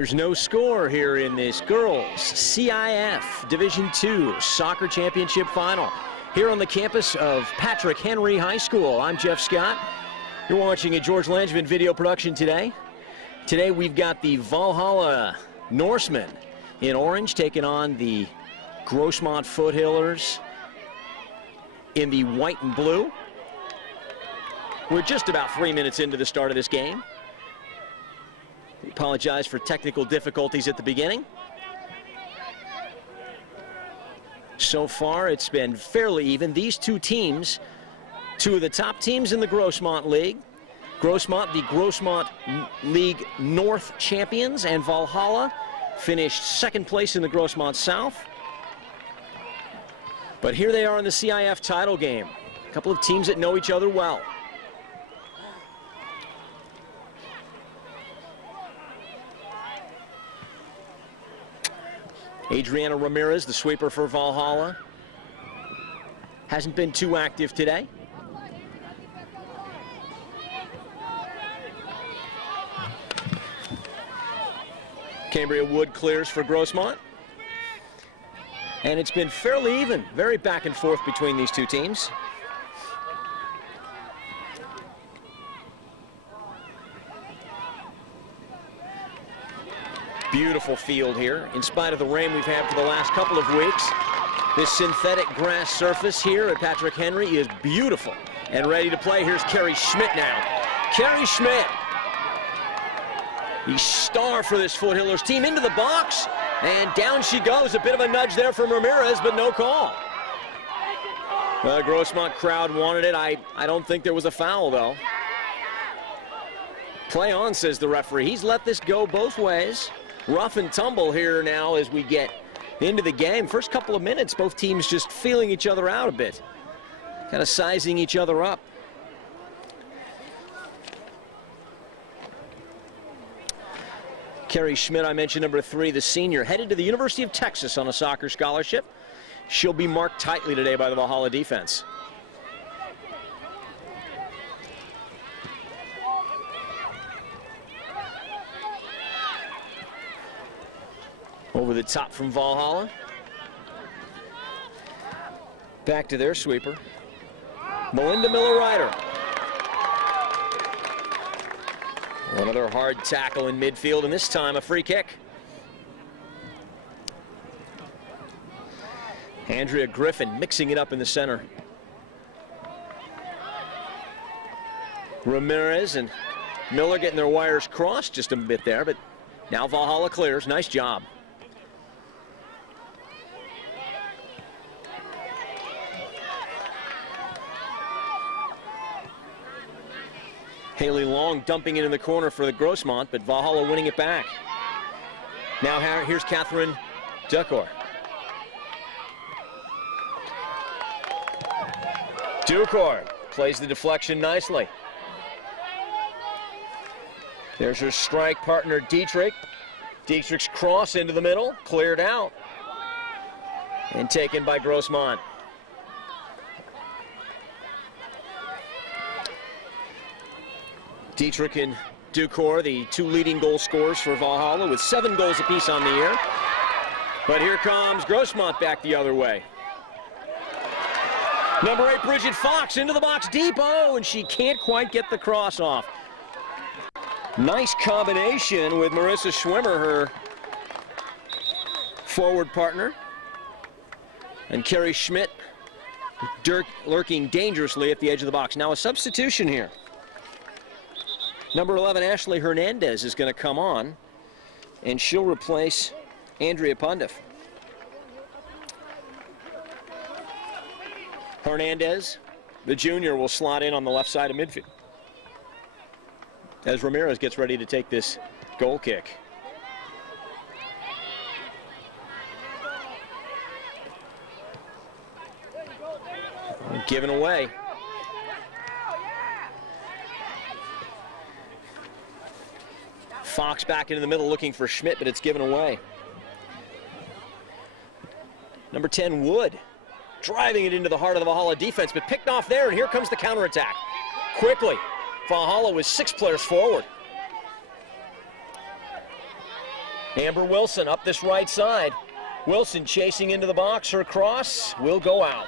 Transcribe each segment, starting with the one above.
There's no score here in this girls CIF Division II Soccer Championship Final here on the campus of Patrick Henry High School. I'm Jeff Scott. You're watching a George Langevin video production today. Today we've got the Valhalla Norsemen in orange taking on the Grossmont Foothillers in the white and blue. We're just about 3 minutes into the start of this game. We apologize for technical difficulties at the beginning. So far, it's been fairly even. These two teams, two of the top teams in the Grossmont League. Grossmont, the Grossmont League North champions, and Valhalla finished second place in the Grossmont South. But here they are in the CIF title game. A couple of teams that know each other well. Adriana Ramirez, the sweeper for Valhalla, hasn't been too active today. Cambria Wood clears for Grossmont. And it's been fairly even, very back and forth between these two teams. Beautiful field here, in spite of the rain we've had for the last couple of weeks. This synthetic grass surface here at Patrick Henry is beautiful and ready to play. Here's Carrie Schmidt now. Carrie Schmidt, the star for this Foothillers team, into the box, and down she goes. A bit of a nudge there from Ramirez, but no call. The Grossmont crowd wanted it. I don't think there was a foul, though. Play on, says the referee. He's let this go both ways. Rough and tumble here now as we get into the game. First couple of minutes, both teams just feeling each other out a bit, kind of sizing each other up. Carrie Schmidt, I mentioned, number 3, the senior, headed to the University of Texas on a soccer scholarship. She'll be marked tightly today by the Valhalla defense. Over the top from Valhalla. Back to their sweeper. Melinda Miller-Ryder. Another hard tackle in midfield, and this time a free kick. Andrea Griffin mixing it up in the center. Ramirez and Miller getting their wires crossed just a bit there, but now Valhalla clears. Nice job. Haley Long dumping it in the corner for the Grossmont, but Valhalla winning it back. Now here's Catherine Ducor. Ducor plays the deflection nicely. There's her strike partner, Dietrich. Dietrich's cross into the middle, cleared out, and taken by Grossmont. Dietrich and Ducor, the two leading goal scorers for Valhalla, with 7 goals apiece on the year. But here comes Grossmont back the other way. Number 8, Bridget Fox, into the box deep. Oh, and she can't quite get the cross off. Nice combination with Marissa Schwimmer, her forward partner. And Carrie Schmidt lurking dangerously at the edge of the box. Now a substitution here. Number 11, Ashley Hernandez, is going to come on, and she'll replace Andrea Pundiff. Hernandez, the junior, will slot in on the left side of midfield as Ramirez gets ready to take this goal kick. Given away. Fox back into the middle looking for Schmidt, but it's given away. Number 10, Wood, driving it into the heart of the Valhalla defense, but picked off there, and here comes the counterattack. Quickly, Valhalla with 6 players forward. Amber Wilson up this right side. Wilson chasing into the box. Her cross will go out.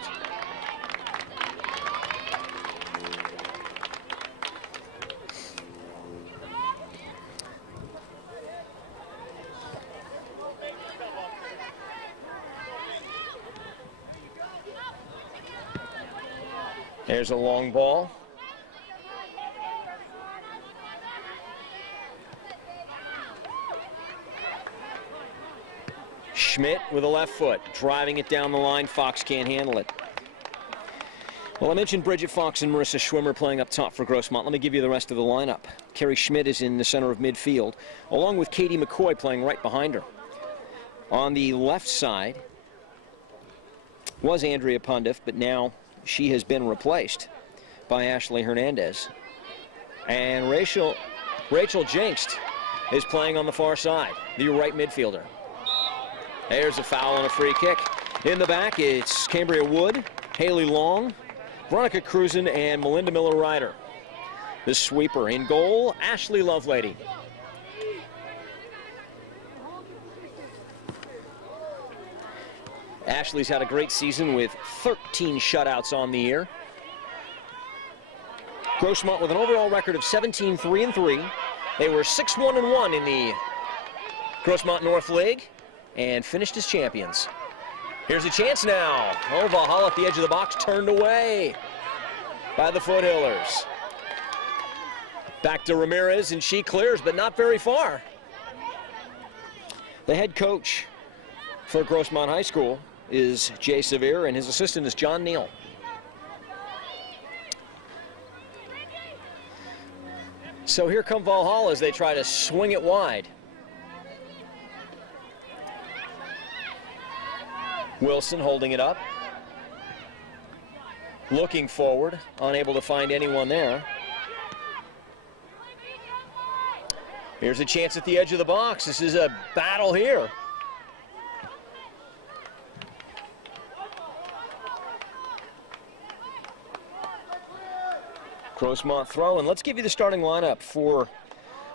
There's a long ball. Schmidt with a left foot, driving it down the line. Fox can't handle it. Well, I mentioned Bridget Fox and Marissa Schwimmer playing up top for Grossmont. Let me give you the rest of the lineup. Carrie Schmidt is in the center of midfield, along with Katie McCoy playing right behind her. On the left side was Andrea Pundiff, but now she has been replaced by Ashley Hernandez. And Rachel Jinkst is playing on the far side, the right midfielder. There's a foul and a free kick. In the back, it's Cambria Wood, Haley Long, Veronica Cruzen, and Melinda Miller-Ryder. The sweeper in goal, Ashley Lovelady. Ashley's had a great season with 13 shutouts on the year. Grossmont with an overall record of 17-3-3. They were 6-1-1 in the Grossmont North League and finished as champions. Here's a chance now. Oh, Valhalla at the edge of the box, turned away by the Foothillers. Back to Ramirez, and she clears, but not very far. The head coach for Grossmont High School is Jay Severe, and his assistant is John Neal. So here come Valhalla as they try to swing it wide. Wilson holding it up. Looking forward, unable to find anyone there. Here's a chance at the edge of the box. This is a battle here. Grossmont throw, and let's give you the starting lineup for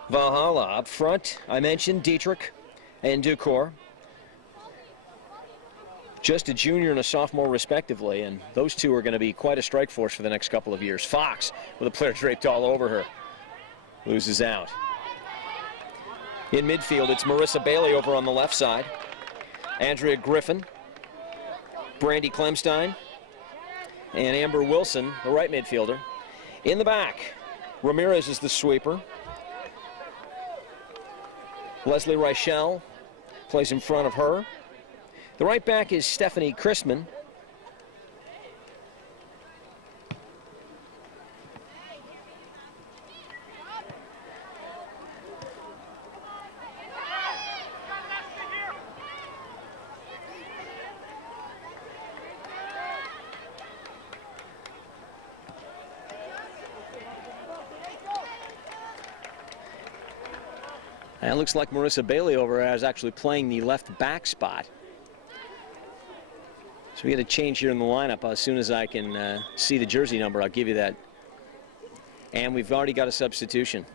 Valhalla. Up front, I mentioned Dietrich and Ducour. Just a junior and a sophomore respectively, and those two are going to be quite a strike force for the next couple of years. Fox, with a player draped all over her, loses out. In midfield, it's Marissa Bailey over on the left side, Andrea Griffin, Brandy Clemstein, and Amber Wilson, the right midfielder. In the back, Ramirez is the sweeper. Leslie Reichel plays in front of her. The right back is Stephanie Christman. And it looks like Marissa Bailey over there is actually playing the left back spot. So we get a change here in the lineup. As soon as I can see the jersey number, I'll give you that. And we've already got a substitution.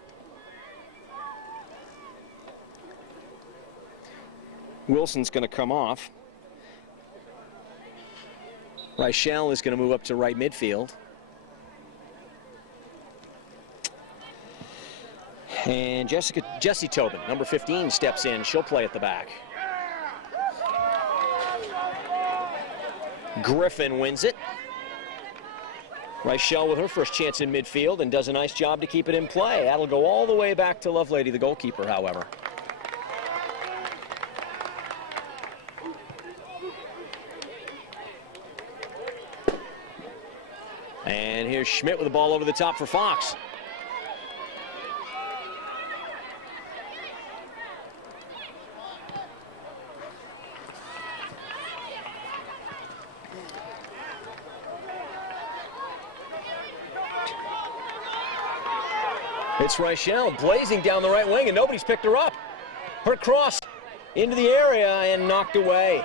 Wilson's going to come off. Reichel is going to move up to right midfield. And Jessie Tobin, number 15, steps in. She'll play at the back. Griffin wins it. Reichel with her first chance in midfield and does a nice job to keep it in play. That'll go all the way back to Lovelady, the goalkeeper, however. And here's Schmidt with the ball over the top for Fox. It's Reichel blazing down the right wing, and nobody's picked her up. Her cross into the area and knocked away.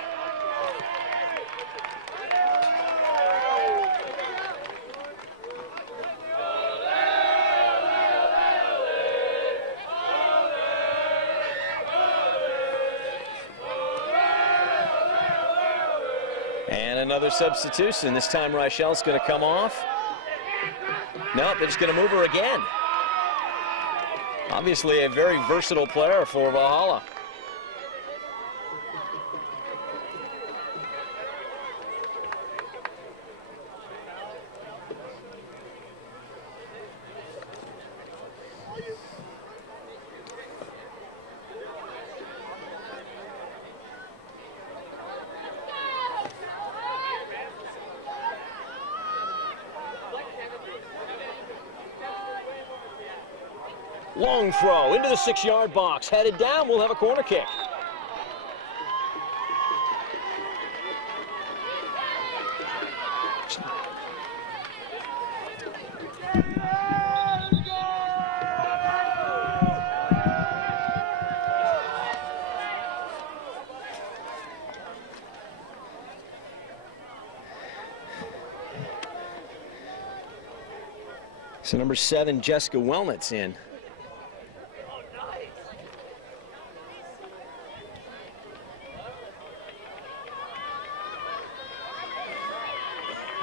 And another substitution. This time Reichel's going to come off. No, they're just going to move her again. Obviously a very versatile player for Valhalla. Long throw into the 6-yard box. Headed down, we'll have a corner kick. So number 7, Jessica Wellnitz in.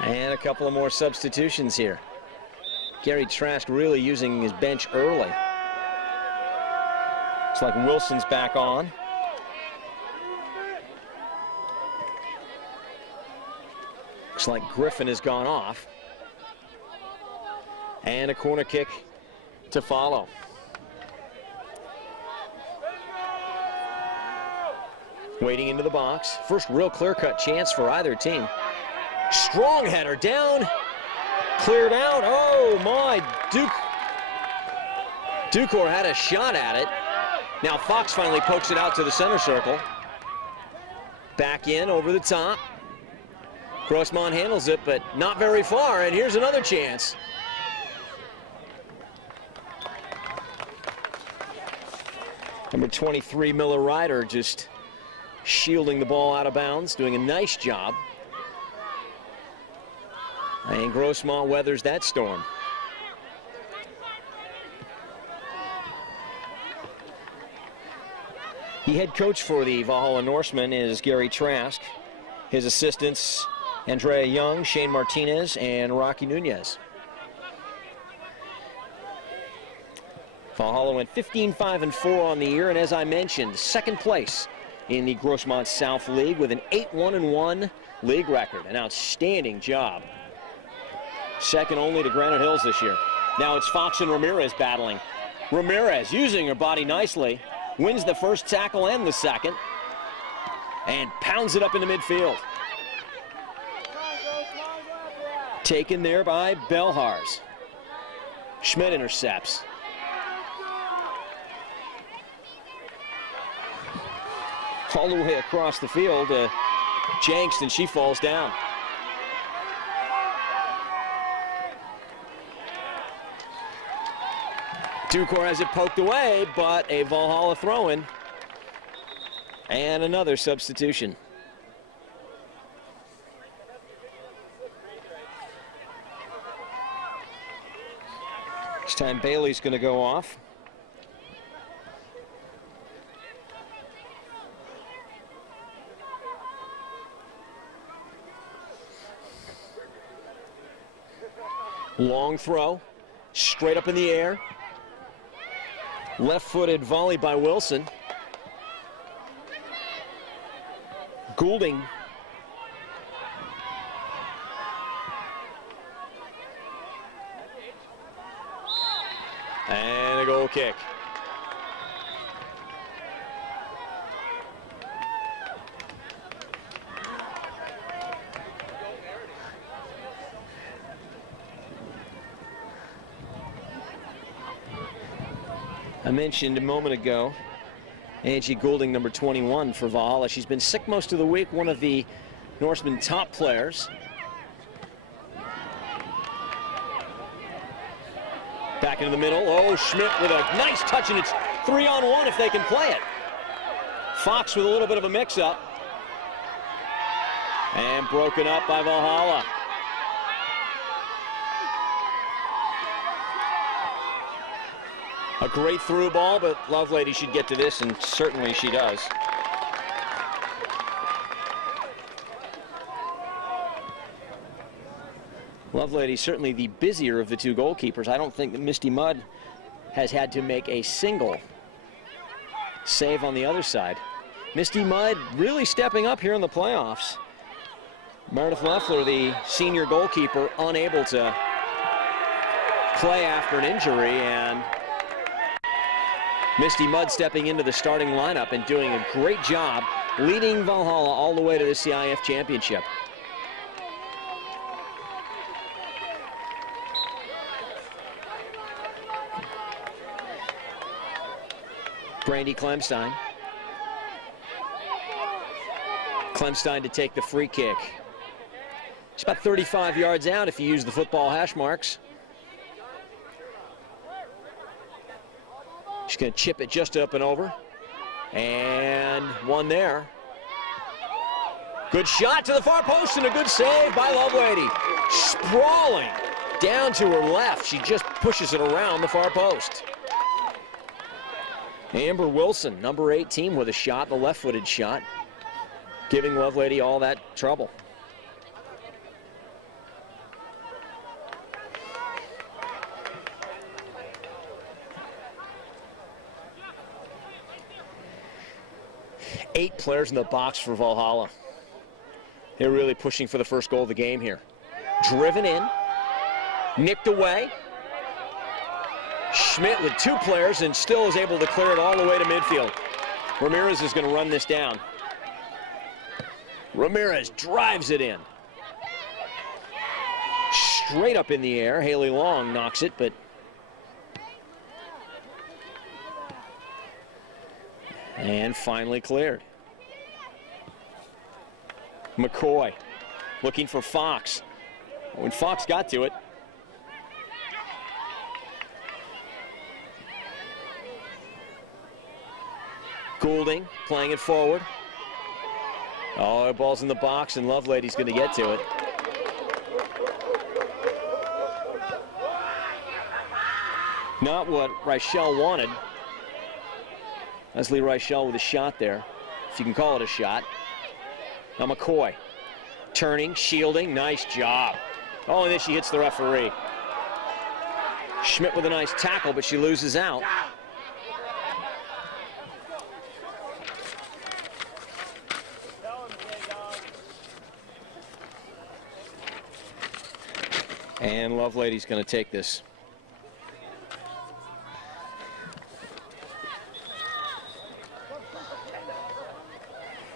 And a couple of more substitutions here. Gary Trask really using his bench early. Looks like Wilson's back on. Looks like Griffin has gone off. And a corner kick to follow. Wading into the box. First real clear-cut chance for either team. Strong header down, cleared out. Oh my, Dukor had a shot at it. Now Fox finally pokes it out to the center circle. Back in over the top. Grossmont handles it, but not very far, and here's another chance. Number 23, Miller Ryder, just shielding the ball out of bounds, doing a nice job. And Grossmont weathers that storm. The head coach for the Valhalla Norsemen is Gary Trask. His assistants, Andrea Young, Shane Martinez, and Rocky Nunez. Valhalla went 15-5-4 on the year, and as I mentioned, second place in the Grossmont South League with an 8-1-1 league record. An outstanding job. Second only to Granite Hills this year. Now it's Fox and Ramirez battling. Ramirez using her body nicely, wins the first tackle and the second, and pounds it up into midfield. Taken there by Belhars. Schmidt intercepts. All the way across the field to Jenks, and she falls down. Dukor has it poked away, but a Valhalla throw-in. And another substitution. This time Bailey's going to go off. Long throw, straight up in the air. Left-footed volley by Wilson. Goulding. And a goal kick. I mentioned a moment ago, Angie Goulding, number 21 for Valhalla. She's been sick most of the week, one of the Norsemen top players. Back into the middle. Oh, Schmidt with a nice touch, and it's 3-on-1 if they can play it. Fox with a little bit of a mix-up. And broken up by Valhalla. A great through ball, but Lovelady should get to this, and certainly she does. Lovelady certainly the busier of the two goalkeepers. I don't think that Misty Mudd has had to make a single save on the other side. Misty Mudd really stepping up here in the playoffs. Meredith Loeffler, the senior goalkeeper, unable to play after an injury, and Misty Mudd stepping into the starting lineup and doing a great job leading Valhalla all the way to the CIF championship. Brandy Clemstein. Clemstein to take the free kick. It's about 35 yards out if you use the football hash marks. She's going to chip it just up and over. And one there. Good shot to the far post and a good save by Lovelady. Sprawling down to her left. She just pushes it around the far post. Amber Wilson, number 18, with a shot, the left-footed shot, giving Lovelady all that trouble. Eight players in the box for Valhalla. They're really pushing for the first goal of the game here. Driven in, nicked away. Schmidt with two players and still is able to clear it all the way to midfield. Ramirez is going to run this down. Ramirez drives it in. Straight up in the air. Haley Long knocks it, but and finally cleared. McCoy looking for Fox. When Fox got to it, Goulding playing it forward. Oh, the ball's in the box and Lovelady's going to get to it. Not what Reichel wanted. Leslie Reichel with a shot there, if you can call it a shot. Now McCoy turning, shielding, nice job. Oh, and then she hits the referee. Schmidt with a nice tackle, but she loses out. And Lovelady's going to take this.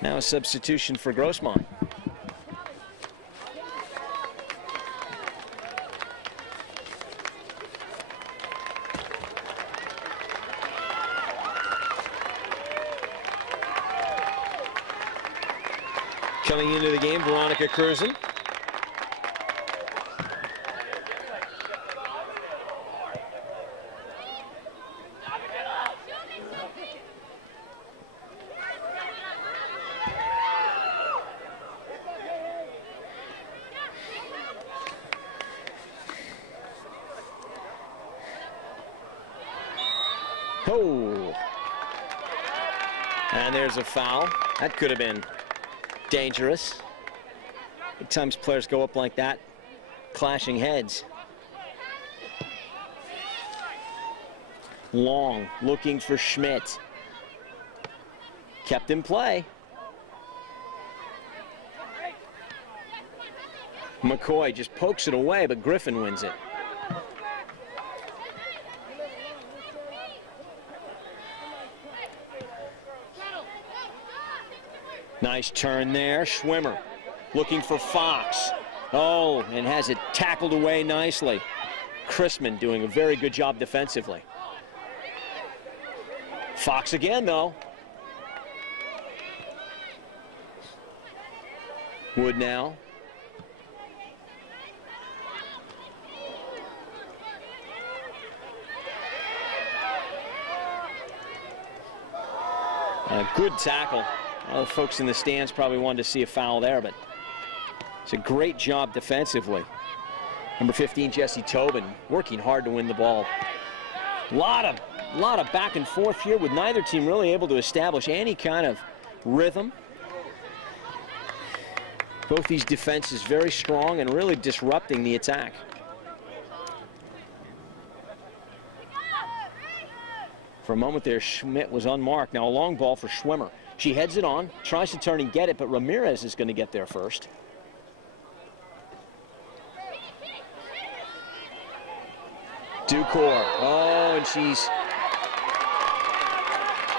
Now a substitution for Grossmont. Coming into the game, Veronica Cruzen. Oh, and there's a foul. That could have been dangerous. At times players go up like that, clashing heads. Long looking for Schmidt. Kept in play. McCoy just pokes it away, but Griffin wins it. Nice turn there. Schwimmer looking for Fox. Oh, and has it tackled away nicely. Chrisman doing a very good job defensively. Fox again, though. Wood now. A good tackle. All the folks in the stands probably wanted to see a foul there, but it's a great job defensively. Number 15, Jesse Tobin, working hard to win the ball. Lot of back and forth here with neither team really able to establish any kind of rhythm. Both these defenses very strong and really disrupting the attack. For a moment there, Schmidt was unmarked. Now a long ball for Schwimmer. She heads it on, tries to turn and get it, but Ramirez is going to get there first. Ducor. Oh, and she's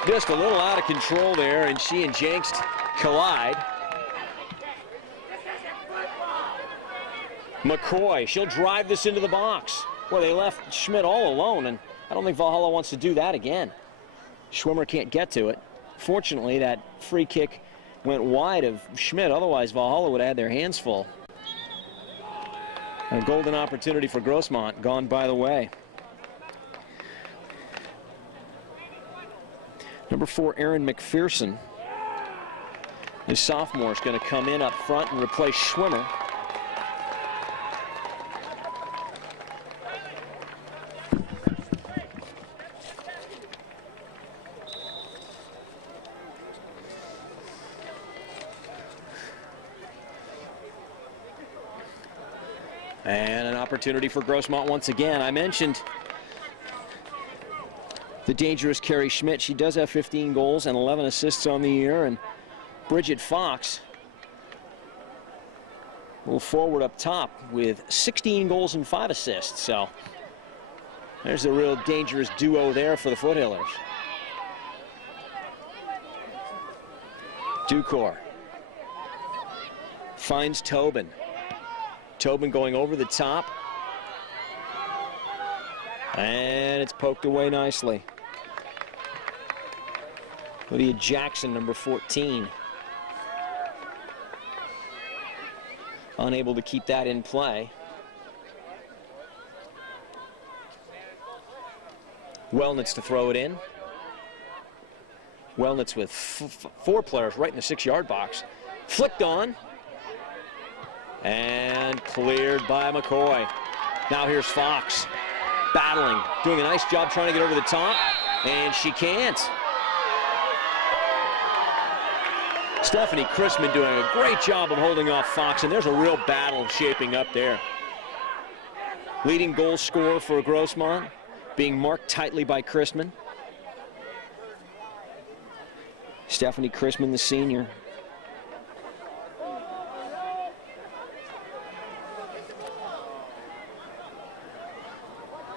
just a little out of control there, and she and Jenks collide. McCoy, she'll drive this into the box. Well, they left Schmidt all alone, and I don't think Valhalla wants to do that again. Schwimmer can't get to it. Fortunately, that free kick went wide of Schmidt. Otherwise, Valhalla would have had their hands full. A golden opportunity for Grossmont gone by the way. Number 4, Aaron McPherson. The sophomore is going to come in up front and replace Schwimmer. And an opportunity for Grossmont once again. I mentioned the dangerous Carrie Schmidt. She does have 15 goals and 11 assists on the year. And Bridget Fox, a little forward up top with 16 goals and 5 assists. So there's a real dangerous duo there for the Foothillers. Ducor finds Tobin. Tobin going over the top. And it's poked away nicely. Lydia Jackson, number 14. Unable to keep that in play. Wellnitz to throw it in. Wellnitz with 4 players right in the 6-yard box. Flicked on. And cleared by McCoy. Now here's Fox. Battling, doing a nice job trying to get over the top. And she can't. Stephanie Chrisman doing a great job of holding off Fox, and there's a real battle shaping up there. Leading goal scorer for Grossmont, being marked tightly by Chrisman. Stephanie Chrisman, the senior.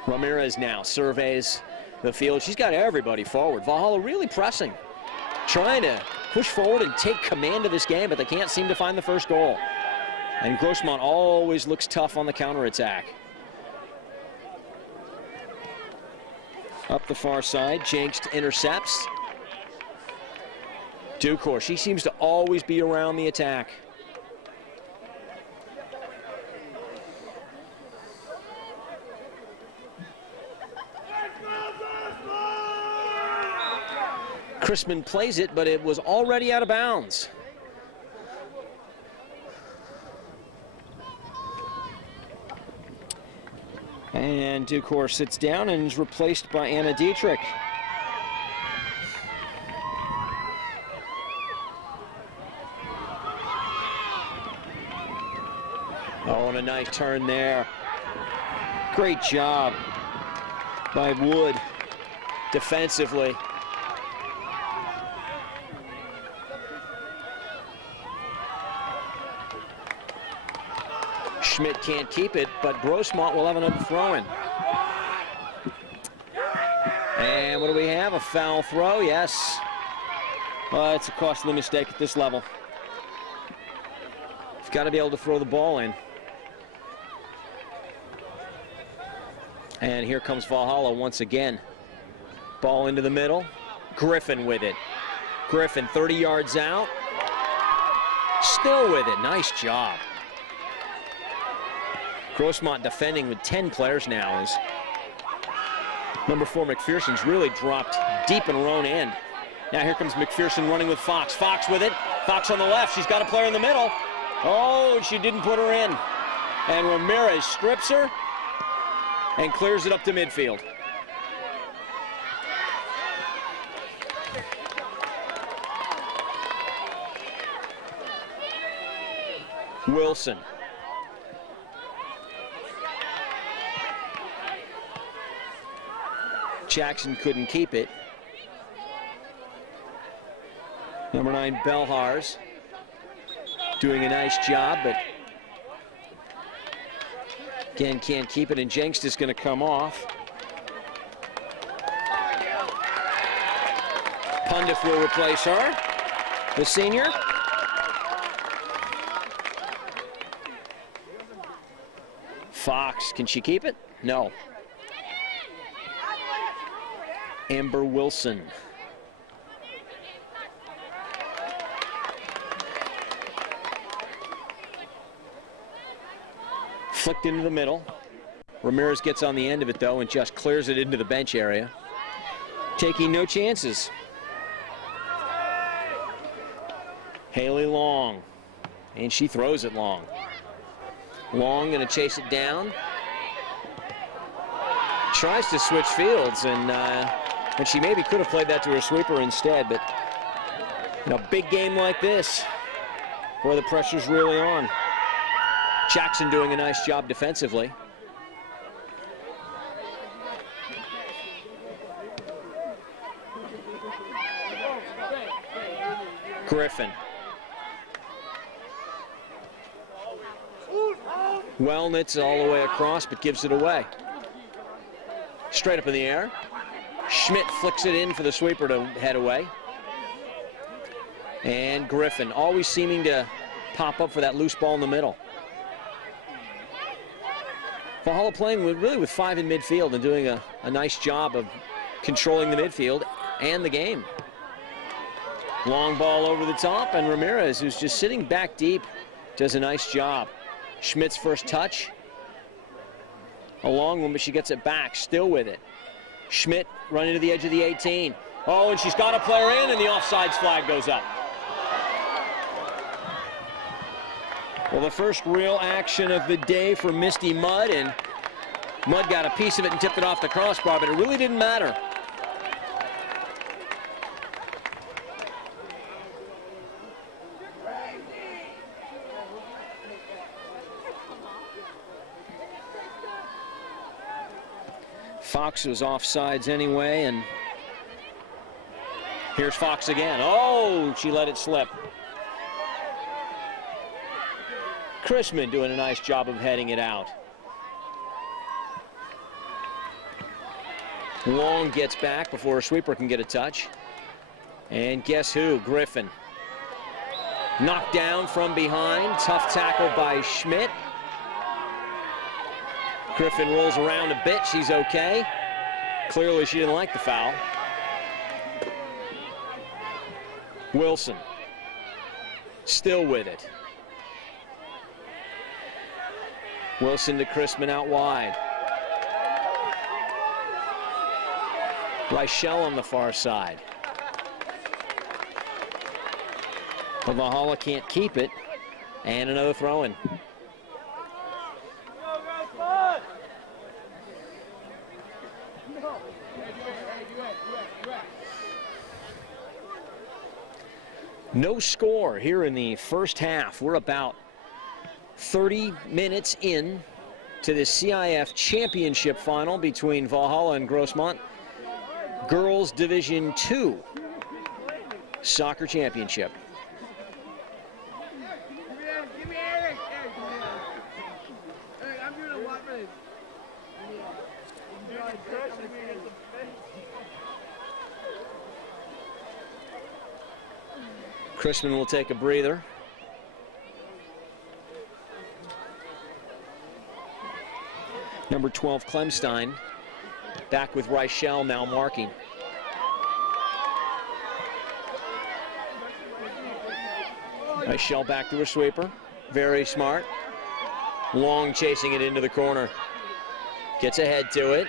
Ramirez now surveys the field. She's got everybody forward. Valhalla really pressing, trying to push forward and take command of this game, but they can't seem to find the first goal. And Grossmont always looks tough on the counterattack. Up the far side, Jenks intercepts. Ducor, she seems to always be around the attack. Chrisman plays it, but it was already out of bounds. And Ducor sits down and is replaced by Anna Dietrich. Oh, and a nice turn there. Great job by Wood defensively. Schmidt can't keep it, but Grossmont will have another throw-in. And what do we have? A foul throw, yes. Well, it's a costly mistake at this level. You've got to be able to throw the ball in. And here comes Valhalla once again. Ball into the middle. Griffin with it. Griffin 30 yards out. Still with it. Nice job. Grossmont defending with 10 players now as number 4 McPherson's really dropped deep in her own end. Now here comes McPherson running with Fox. Fox with it. Fox on the left. She's got a player in the middle. Oh, she didn't put her in. And Ramirez strips her and clears it up to midfield. Wilson. Jackson couldn't keep it. Number 9, Belhars, doing a nice job, but again can't keep it, and Jenks is going to come off. Pundif will replace her, the senior. Fox, can she keep it? No. Amber Wilson. Flicked into the middle. Ramirez gets on the end of it, though, and just clears it into the bench area. Taking no chances. Haley Long, and she throws it long. Long going to chase it down. Tries to switch fields, and she maybe could have played that to her sweeper instead, but in a big game like this, where the pressure's really on. Jackson doing a nice job defensively. Griffin. Wellnitz all the way across, but gives it away. Straight up in the air. Schmidt flicks it in for the sweeper to head away. And Griffin always seeming to pop up for that loose ball in the middle. Valhalla playing with 5 in midfield and doing a nice job of controlling the midfield and the game. Long ball over the top, and Ramirez, who's just sitting back deep, does a nice job. Schmidt's first touch. A long one, but she gets it back, still with it. Schmidt running to the edge of the 18. Oh, and she's got a player in, and the offsides flag goes up. Well, the first real action of the day for Misty Mudd, and Mudd got a piece of it and tipped it off the crossbar, but it really didn't matter. Fox was offsides anyway, and here's Fox again. Oh, she let it slip. Chrisman doing a nice job of heading it out. Long gets back before a sweeper can get a touch. And guess who? Griffin. Knocked down from behind. Tough tackle by Schmidt. Griffin rolls around a bit. She's okay. Clearly she didn't like the foul. Wilson. Still with it. Wilson to Chrisman out wide. Reichel on the far side. But Valhalla can't keep it. And another throw-in. No score here in the first half. We're about 30 minutes in to the CIF Championship Final between Valhalla and Grossmont. Girls Division II Soccer Championship. Chrisman will take a breather. Number 12, Clemstein, back with Reichel now marking. Reichel back to her sweeper. Very smart. Long chasing it into the corner. Gets ahead to it.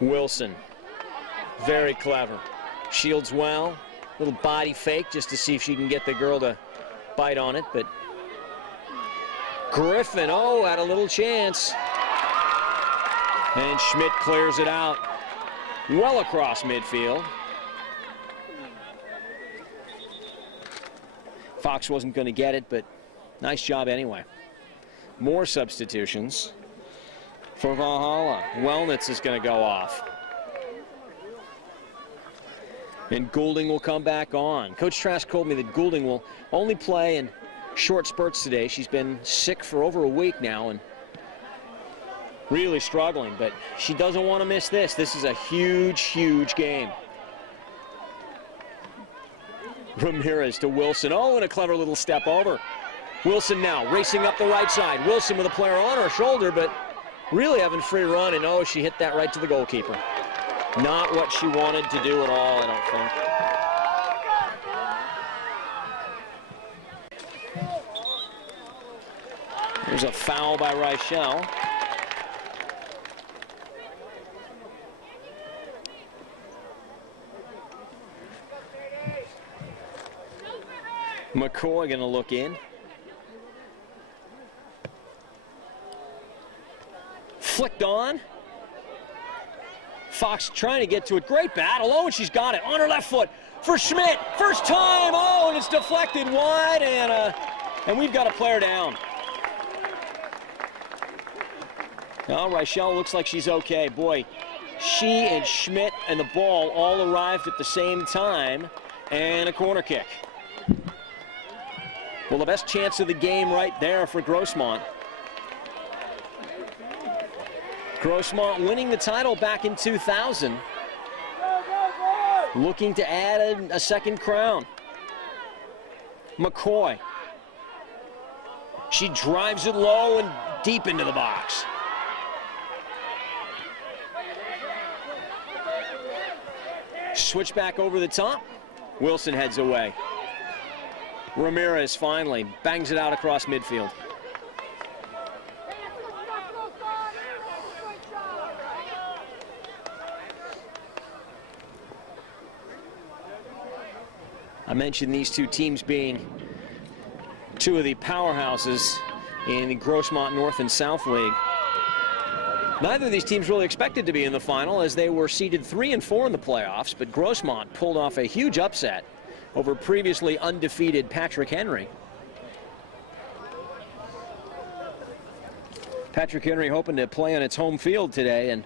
Wilson. Very clever. Shields well. Little body fake just to see if she can get the girl to bite on it, but Griffin, oh, had a little chance. And Schmidt clears it out well across midfield. Fox wasn't going to get it, but nice job anyway. More substitutions for Valhalla. Wellnitz is going to go off. And Goulding will come back on. Coach Trask told me that Goulding will only play in short spurts today. She's been sick for over a week now and really struggling, but she doesn't want to miss this. This is a huge, huge game. Ramirez to Wilson. Oh, and a clever little step over. Wilson now racing up the right side. Wilson with a player on her shoulder, but really having free run, and oh, she hit that right to the goalkeeper. Not what she wanted to do at all, I don't think. There's a foul by Reichel. McCoy going to look in. Flicked on. Fox trying to get to it. Great battle. Oh, and she's got it on her left foot for Schmidt. First time. Oh, and it's deflected wide, and we've got a player down. Now, Reichel looks like she's okay. Boy, she and Schmidt and the ball all arrived at the same time, and a corner kick. Well, the best chance of the game right there for Grossmont. Grossmont winning the title back in 2000. Looking to add a second crown. McCoy. She drives it low and deep into the box. Switch back over the top. Wilson heads away. Ramirez finally bangs it out across midfield. I mentioned these two teams being two of the powerhouses in the Grossmont North and South League. Neither of these teams really expected to be in the final, as they were seeded 3 and 4 in the playoffs, but Grossmont pulled off a huge upset over previously undefeated Patrick Henry. Patrick Henry hoping to play on its home field today and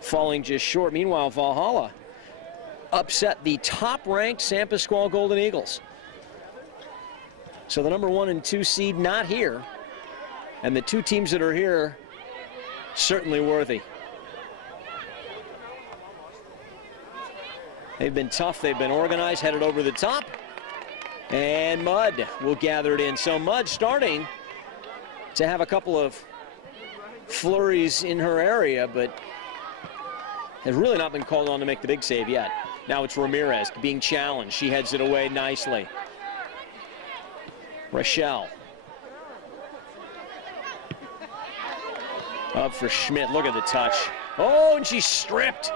falling just short. Meanwhile, Valhalla upset the top-ranked San Pasqual Golden Eagles. So the number 1 and 2 seed not here, and the two teams that are here certainly worthy. They've been tough, they've been organized, headed over the top, and Mudd will gather it in. So Mudd starting to have a couple of flurries in her area, but has really not been called on to make the big save yet. Now it's Ramirez being challenged. She heads it away nicely. Reichel. Up for Schmidt. Look at the touch. Oh, and she's stripped.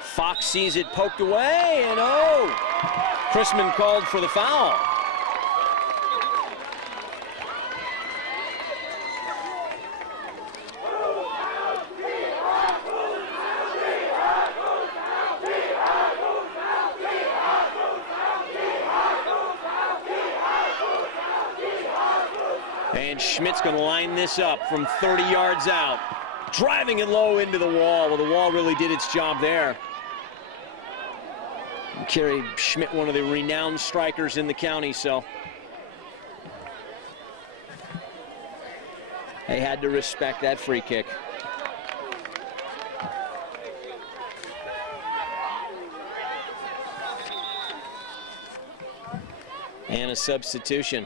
Fox sees it poked away, and oh, Chrisman called for the foul. And Schmidt's going to line this up from 30 yards out. Driving it low into the wall. Well, the wall really did its job there. Carrie Schmidt, one of the renowned strikers in the county, so they had to respect that free kick. And a substitution.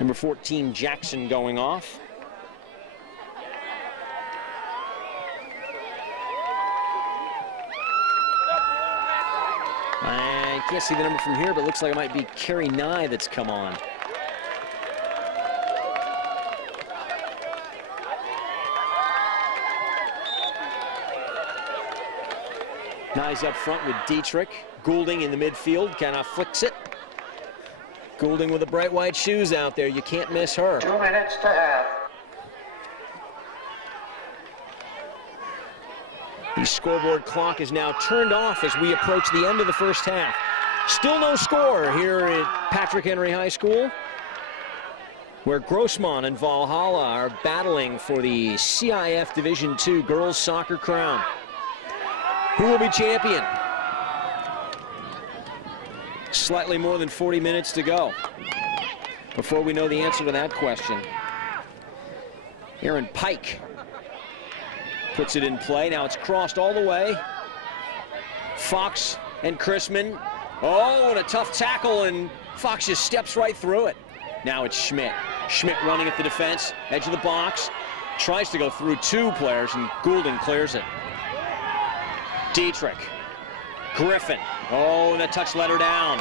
Number 14, Jackson, going off. I can't see the number from here, but it looks like it might be Carrie Nye that's come on. Nye's up front with Dietrich. Goulding in the midfield, kind of flicks it. Goulding with the bright white shoes out there. You can't miss her. 2 minutes to half. The scoreboard clock is now turned off as we approach the end of the first half. Still no score here at Patrick Henry High School, where Grossmont and Valhalla are battling for the CIF Division II girls soccer crown. Who will be champion? Slightly more than 40 minutes to go before we know the answer to that question. Aaron Pike puts it in play. Now it's crossed all the way. Fox and Chrisman. Oh, and a tough tackle, and Fox just steps right through it. Now it's Schmidt. Schmidt running at the defense, edge of the box. Tries to go through two players, and Goulding clears it. Dietrich. Griffin. Oh, and that touch let her down.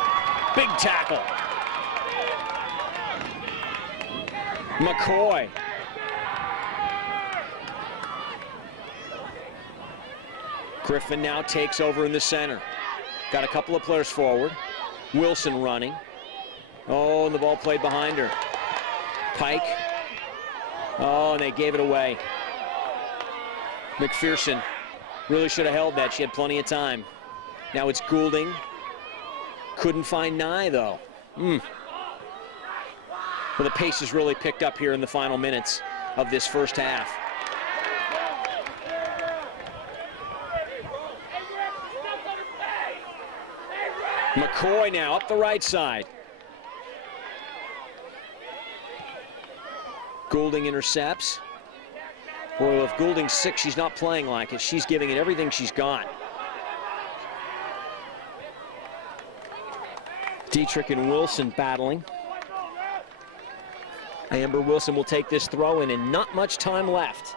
Big tackle. McCoy. Griffin now takes over in the center. Got a couple of players forward. Wilson running. Oh, and the ball played behind her. Pike. Oh, and they gave it away. McPherson really should have held that. She had plenty of time. Now it's Goulding. Couldn't find Nye, though. Well, the pace has really picked up here in the final minutes of this first half. McCoy now up the right side. Goulding intercepts. Boy, if Goulding's sick, she's not playing like it. She's giving it everything she's got. Dietrich and Wilson battling. Amber Wilson will take this throw in, and not much time left.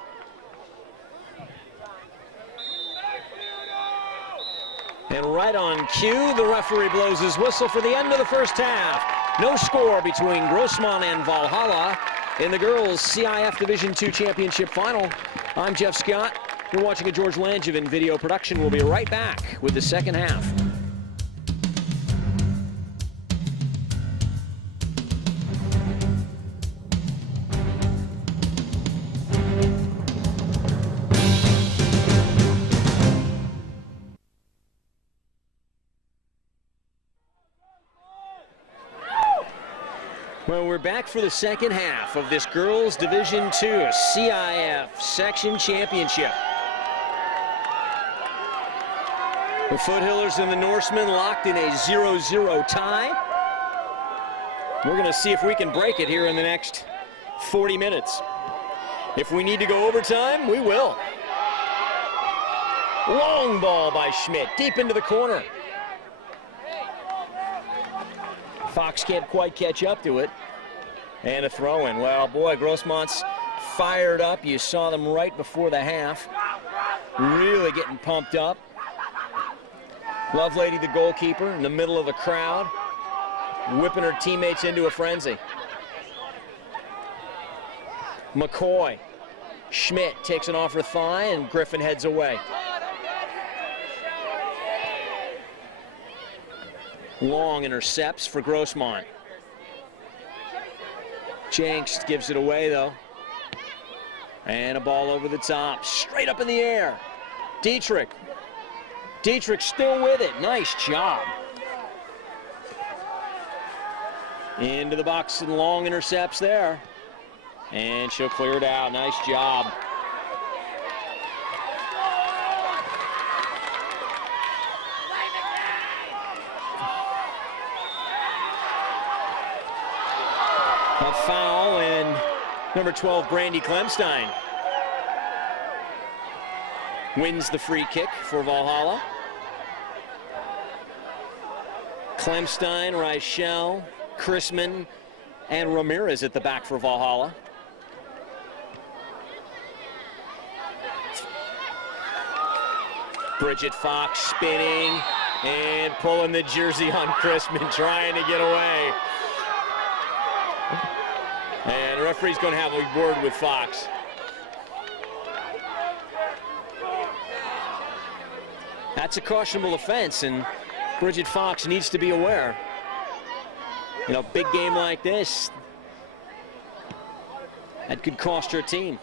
And right on cue, the referee blows his whistle for the end of the first half. No score between Grossmont and Valhalla in the girls' CIF Division II Championship Final. I'm Jeff Scott. You're watching a George Langevin video production. We'll be right back with the second half. Well, we're back for the second half of this girls' Division II CIF Section Championship. The Foothillers and the Norsemen locked in a 0-0 tie. We're going to see if we can break it here in the next 40 minutes. If we need to go overtime, we will. Long ball by Schmidt, deep into the corner. Fox can't quite catch up to it. And a throw-in. Well, boy, Grossmont's fired up. You saw them right before the half. Really getting pumped up. Lovelady, the goalkeeper, in the middle of the crowd, whipping her teammates into a frenzy. McCoy. Schmidt takes it off her thigh, and Griffin heads away. Long intercepts for Grossmont. Jenks gives it away, though. And a ball over the top, straight up in the air. Dietrich. Dietrich still with it. Nice job. Into the box and long intercepts there. And she'll clear it out. Nice job. A foul, and number 12, Brandy Clemstein wins the free kick for Valhalla. Clemstein, Reichel, Chrisman, and Ramirez at the back for Valhalla. Bridget Fox spinning and pulling the jersey on Chrisman, trying to get away. And the referee's going to have a word with Fox. That's a cautionable offense, and Bridget Fox needs to be aware. In a big game like this, that could cost her team.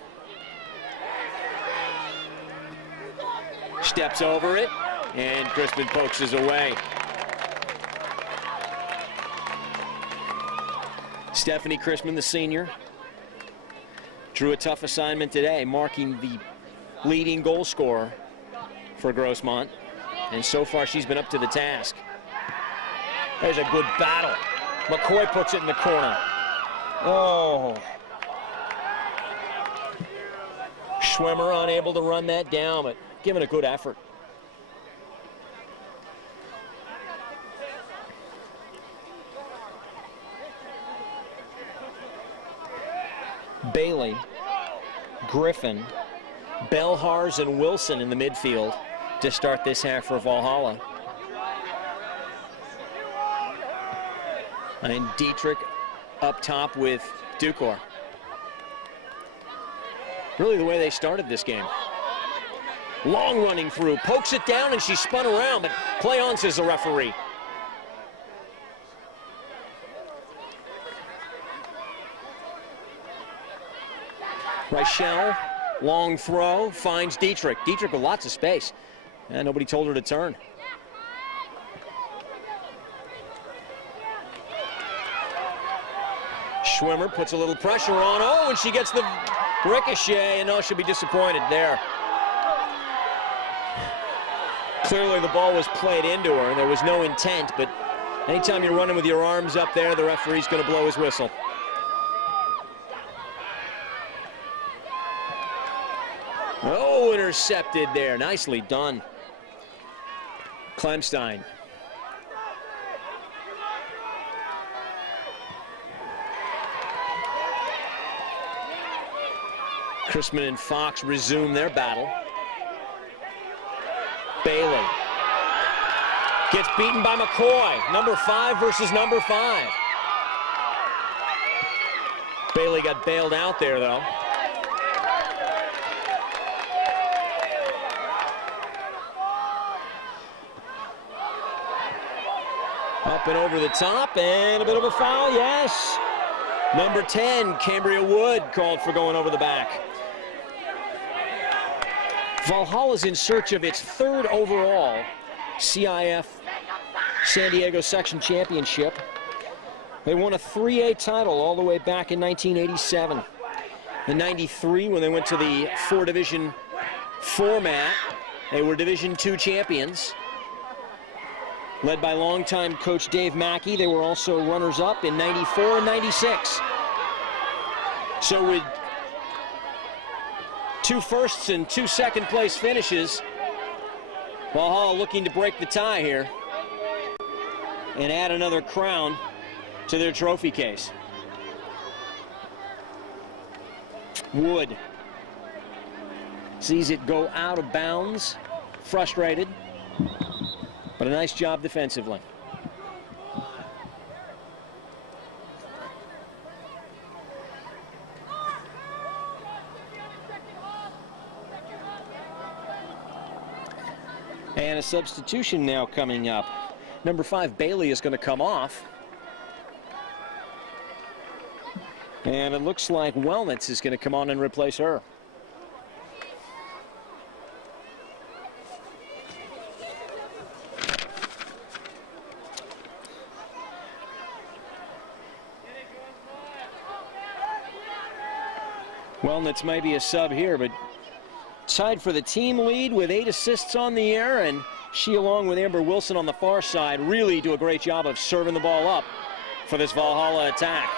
Steps over it, and Crispin pokes his away. Stephanie Crispin, the senior, drew a tough assignment today, marking the leading goal scorer for Grossmont. And so far, she's been up to the task. There's a good battle. McCoy puts it in the corner. Oh. Schwimmer unable to run that down, but giving a good effort. Bailey, Griffin, Belhars, and Wilson in the midfield to start this half for Valhalla. And Dietrich up top with Dukor. Really the way they started this game. Long running through, pokes it down, and she spun around, but play on, says the referee. Reichel, long throw, finds Dietrich. Dietrich with lots of space. And nobody told her to turn. Schwimmer puts a little pressure on. Oh, and she gets the ricochet, and no, she'll be disappointed there. Clearly the ball was played into her, and there was no intent, but anytime you're running with your arms up there, the referee's going to blow his whistle. Oh, intercepted there. Nicely done. Klemstein. Crispin and Fox resume their battle. Bailey gets beaten by McCoy. Number 5 versus number 5. Bailey got bailed out there, though. Up and over the top, and a bit of a foul, yes. Number 10, Cambria Wood, called for going over the back. Valhalla's in search of its 3rd overall CIF San Diego Section Championship. They won a 3A title all the way back in 1987. In 93, when they went to the 4-division format, they were Division II champions. Led by longtime coach Dave Mackey, they were also runners-up in 94 and 96. So with 2 firsts and 2 second-place finishes, Valhalla looking to break the tie here and add another crown to their trophy case. Wood sees it go out of bounds, frustrated. But a nice job defensively. And a substitution now coming up. Number 5, Bailey, is going to come off. And it looks like Wellnitz is going to come on and replace her. Wellnitz may be a sub here, but tied for the team lead with 8 assists on the air, and she, along with Amber Wilson on the far side, really do a great job of serving the ball up for this Valhalla attack.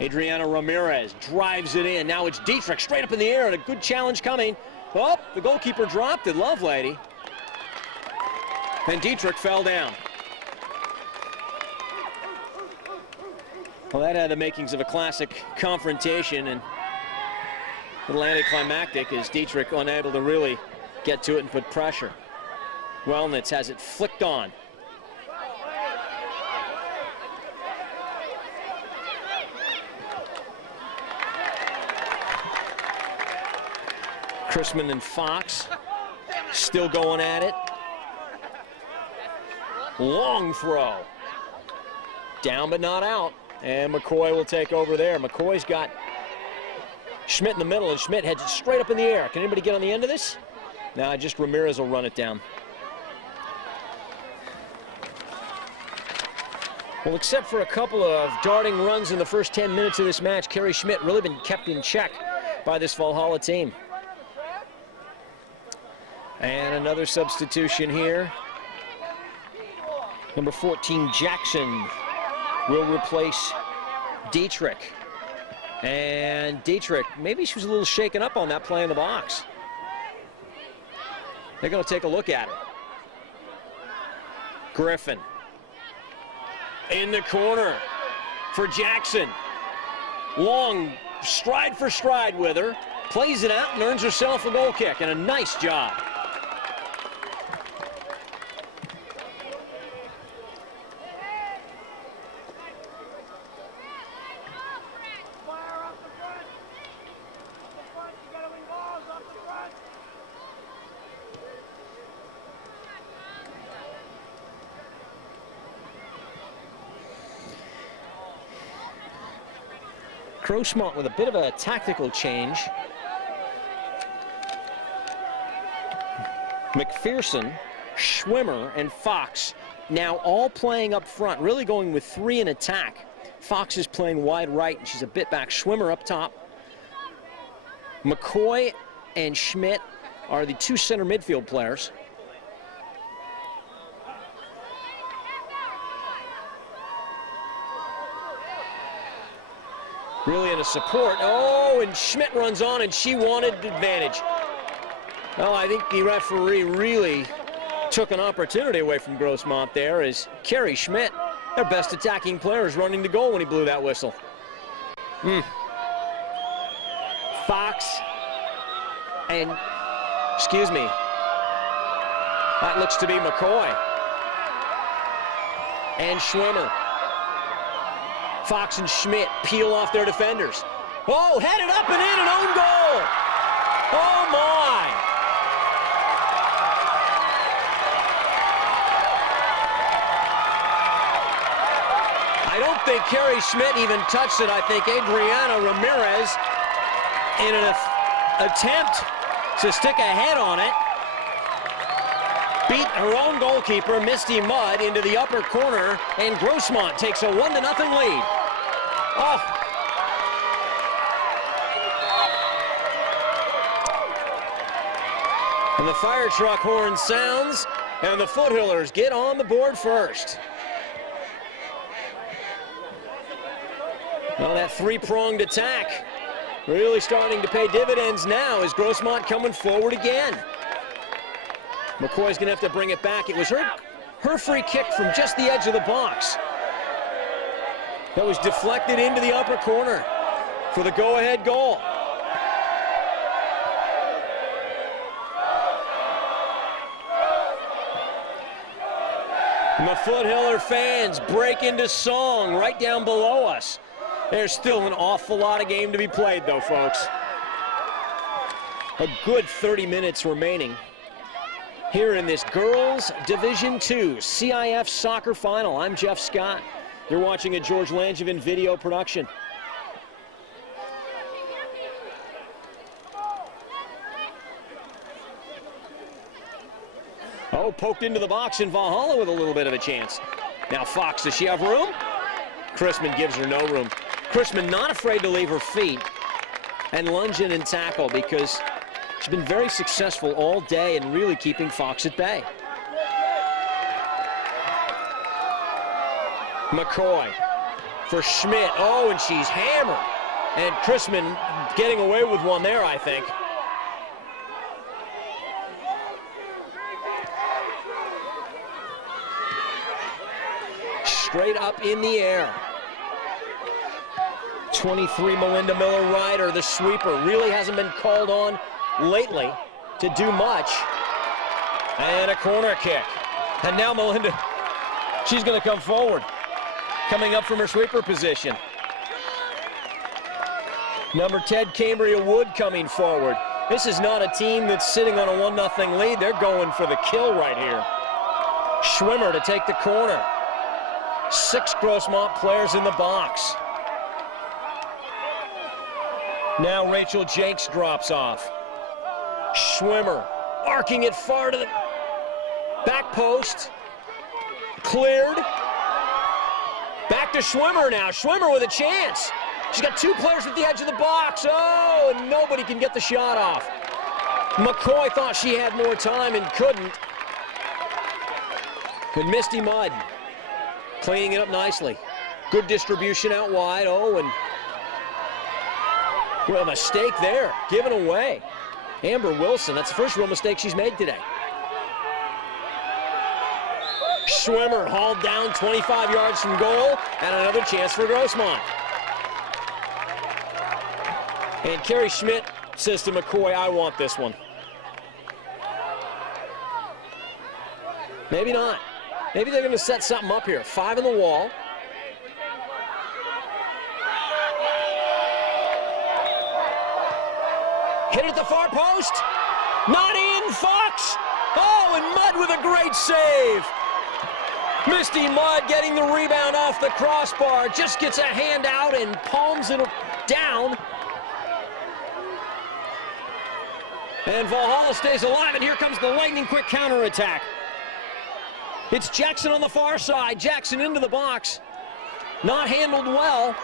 Adriana Ramirez drives it in. Now it's Dietrich straight up in the air, and a good challenge coming. Oh, the goalkeeper dropped it, Lovelady. And Dietrich fell down. Well, that had the makings of a classic confrontation, and a little anticlimactic as Dietrich unable to really get to it and put pressure. Wellnitz has it flicked on. Crispin and Fox still going at it. Long throw. Down but not out. And McCoy will take over there. McCoy's got Schmidt in the middle, and Schmidt heads it straight up in the air. Can anybody get on the end of this? No, just Ramirez will run it down. Well, except for a couple of darting runs in the first 10 minutes of this match, Kerry Schmidt really been kept in check by this Valhalla team. And another substitution here. Number 14, Jackson, will replace Dietrich. And Dietrich, maybe she was a little shaken up on that play in the box. They're going to take a look at it. Griffin in the corner for Jackson. Long stride for stride with her. Plays it out and earns herself a goal kick, and a nice job. Grossmont with a bit of a tactical change. McPherson, Schwimmer, and Fox now all playing up front, really going with 3 in attack. Fox is playing wide right, and she's a bit back. Schwimmer up top. McCoy and Schmidt are the 2 center midfield players. Really in a support. Oh, and Schmidt runs on, and she wanted advantage. Well, I think the referee really took an opportunity away from Grossmont there, as Kerry Schmidt, their best attacking player, is running to goal when he blew that whistle. Fox and, excuse me, that looks to be McCoy. And Schwimmer. Fox and Schmidt peel off their defenders. Oh, headed up and in, an own goal. Oh, my. I don't think Kerry Schmidt even touched it. I think Adriana Ramirez, in an attempt to stick a head on it, beat her own goalkeeper, Misty Mudd, into the upper corner, and Grossmont takes a 1-0 lead. Oh. And the fire truck horn sounds, and the Foothillers get on the board first. Well, that 3-pronged attack really starting to pay dividends now, as Grossmont coming forward again. McCoy's going to have to bring it back. It was her free kick from just the edge of the box that was deflected into the upper corner for the go-ahead goal. And the Foothiller fans break into song right down below us. There's still an awful lot of game to be played, though, folks. A good 30 minutes remaining here in this Girls Division II CIF Soccer Final. I'm Jeff Scott. You're watching a George Langevin video production. Oh, poked into the box in Valhalla with a little bit of a chance. Now Fox, does she have room? Chrisman gives her no room. Chrisman not afraid to leave her feet and lunge in and tackle, because she's been very successful all day in really keeping Fox at bay. McCoy for Schmidt. Oh, and she's hammered. And Chrisman getting away with one there, I think. Straight up in the air. 23, Melinda Miller-Ryder, the sweeper, really hasn't been called on lately to do much. And a corner kick. And now Melinda, she's going to come forward, coming up from her sweeper position. Number 10, Cambria Wood, coming forward. This is not a team that's sitting on a 1-0 lead. They're going for the kill right here. Schwimmer to take the corner. 6 Grossmont players in the box. Now Rachel Jakes drops off. Schwimmer arcing it far to the back post. Cleared. Back to Schwimmer now. Schwimmer with a chance. She's got two players at the edge of the box. Oh, and nobody can get the shot off. McCoy thought she had more time and couldn't. But Misty Mudd cleaning it up nicely. Good distribution out wide. Oh, and well, a mistake there, given away. Amber Wilson, that's the first real mistake she's made today. Schwimmer hauled down 25 yards from goal, and another chance for Grossmont. And Carrie Schmidt says to McCoy, I want this one. Maybe not. Maybe they're going to set something up here. 5 in the wall. Hit it at the far post. Not in, Fox. Oh, and Mudd with a great save. Misty Mudd getting the rebound off the crossbar. Just gets a hand out and palms it down. And Valhalla stays alive, and here comes the lightning quick counterattack. It's Jackson on the far side. Jackson into the box. Not handled well.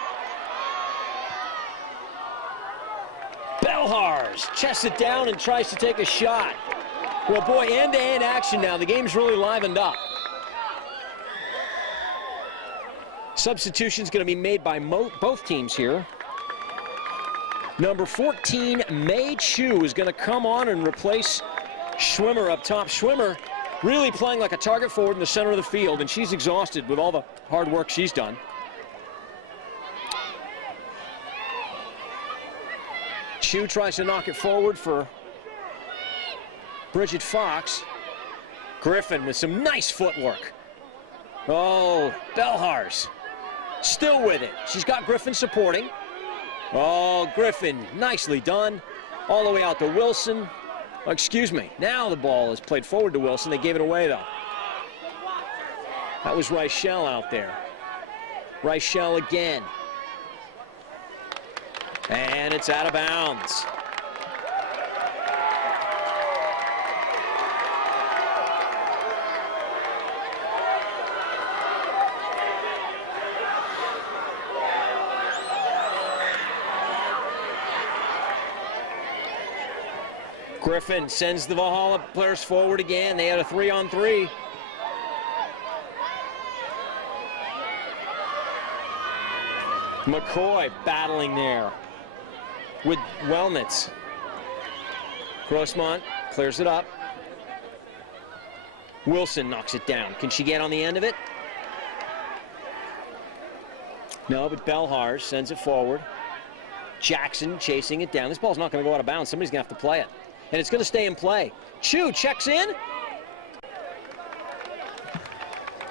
Belhars chests it down and tries to take a shot. Well, boy, end-to-end action now. The game's really livened up. Substitution's going to be made by both teams here. Number 14, Mei Chu, is going to come on and replace Schwimmer up top. Schwimmer really playing like a target forward in the center of the field, and she's exhausted with all the hard work she's done. Chu tries to knock it forward for Bridget Fox. Griffin with some nice footwork. Oh, Belhars still with it. She's got Griffin supporting. Oh, Griffin, nicely done. All the way out to Wilson. Oh, excuse me. Now the ball is played forward to Wilson. They gave it away, though. That was Reichel out there. Reichel again. And it's out of bounds. Griffin sends the Valhalla players forward again. They had a 3-on-3. McCoy battling there with Wellnitz. Grossmont clears it up. Wilson knocks it down. Can she get on the end of it? No, but Belhars sends it forward. Jackson chasing it down. This ball's not going to go out of bounds. Somebody's going to have to play it. And it's going to stay in play. Chu checks in.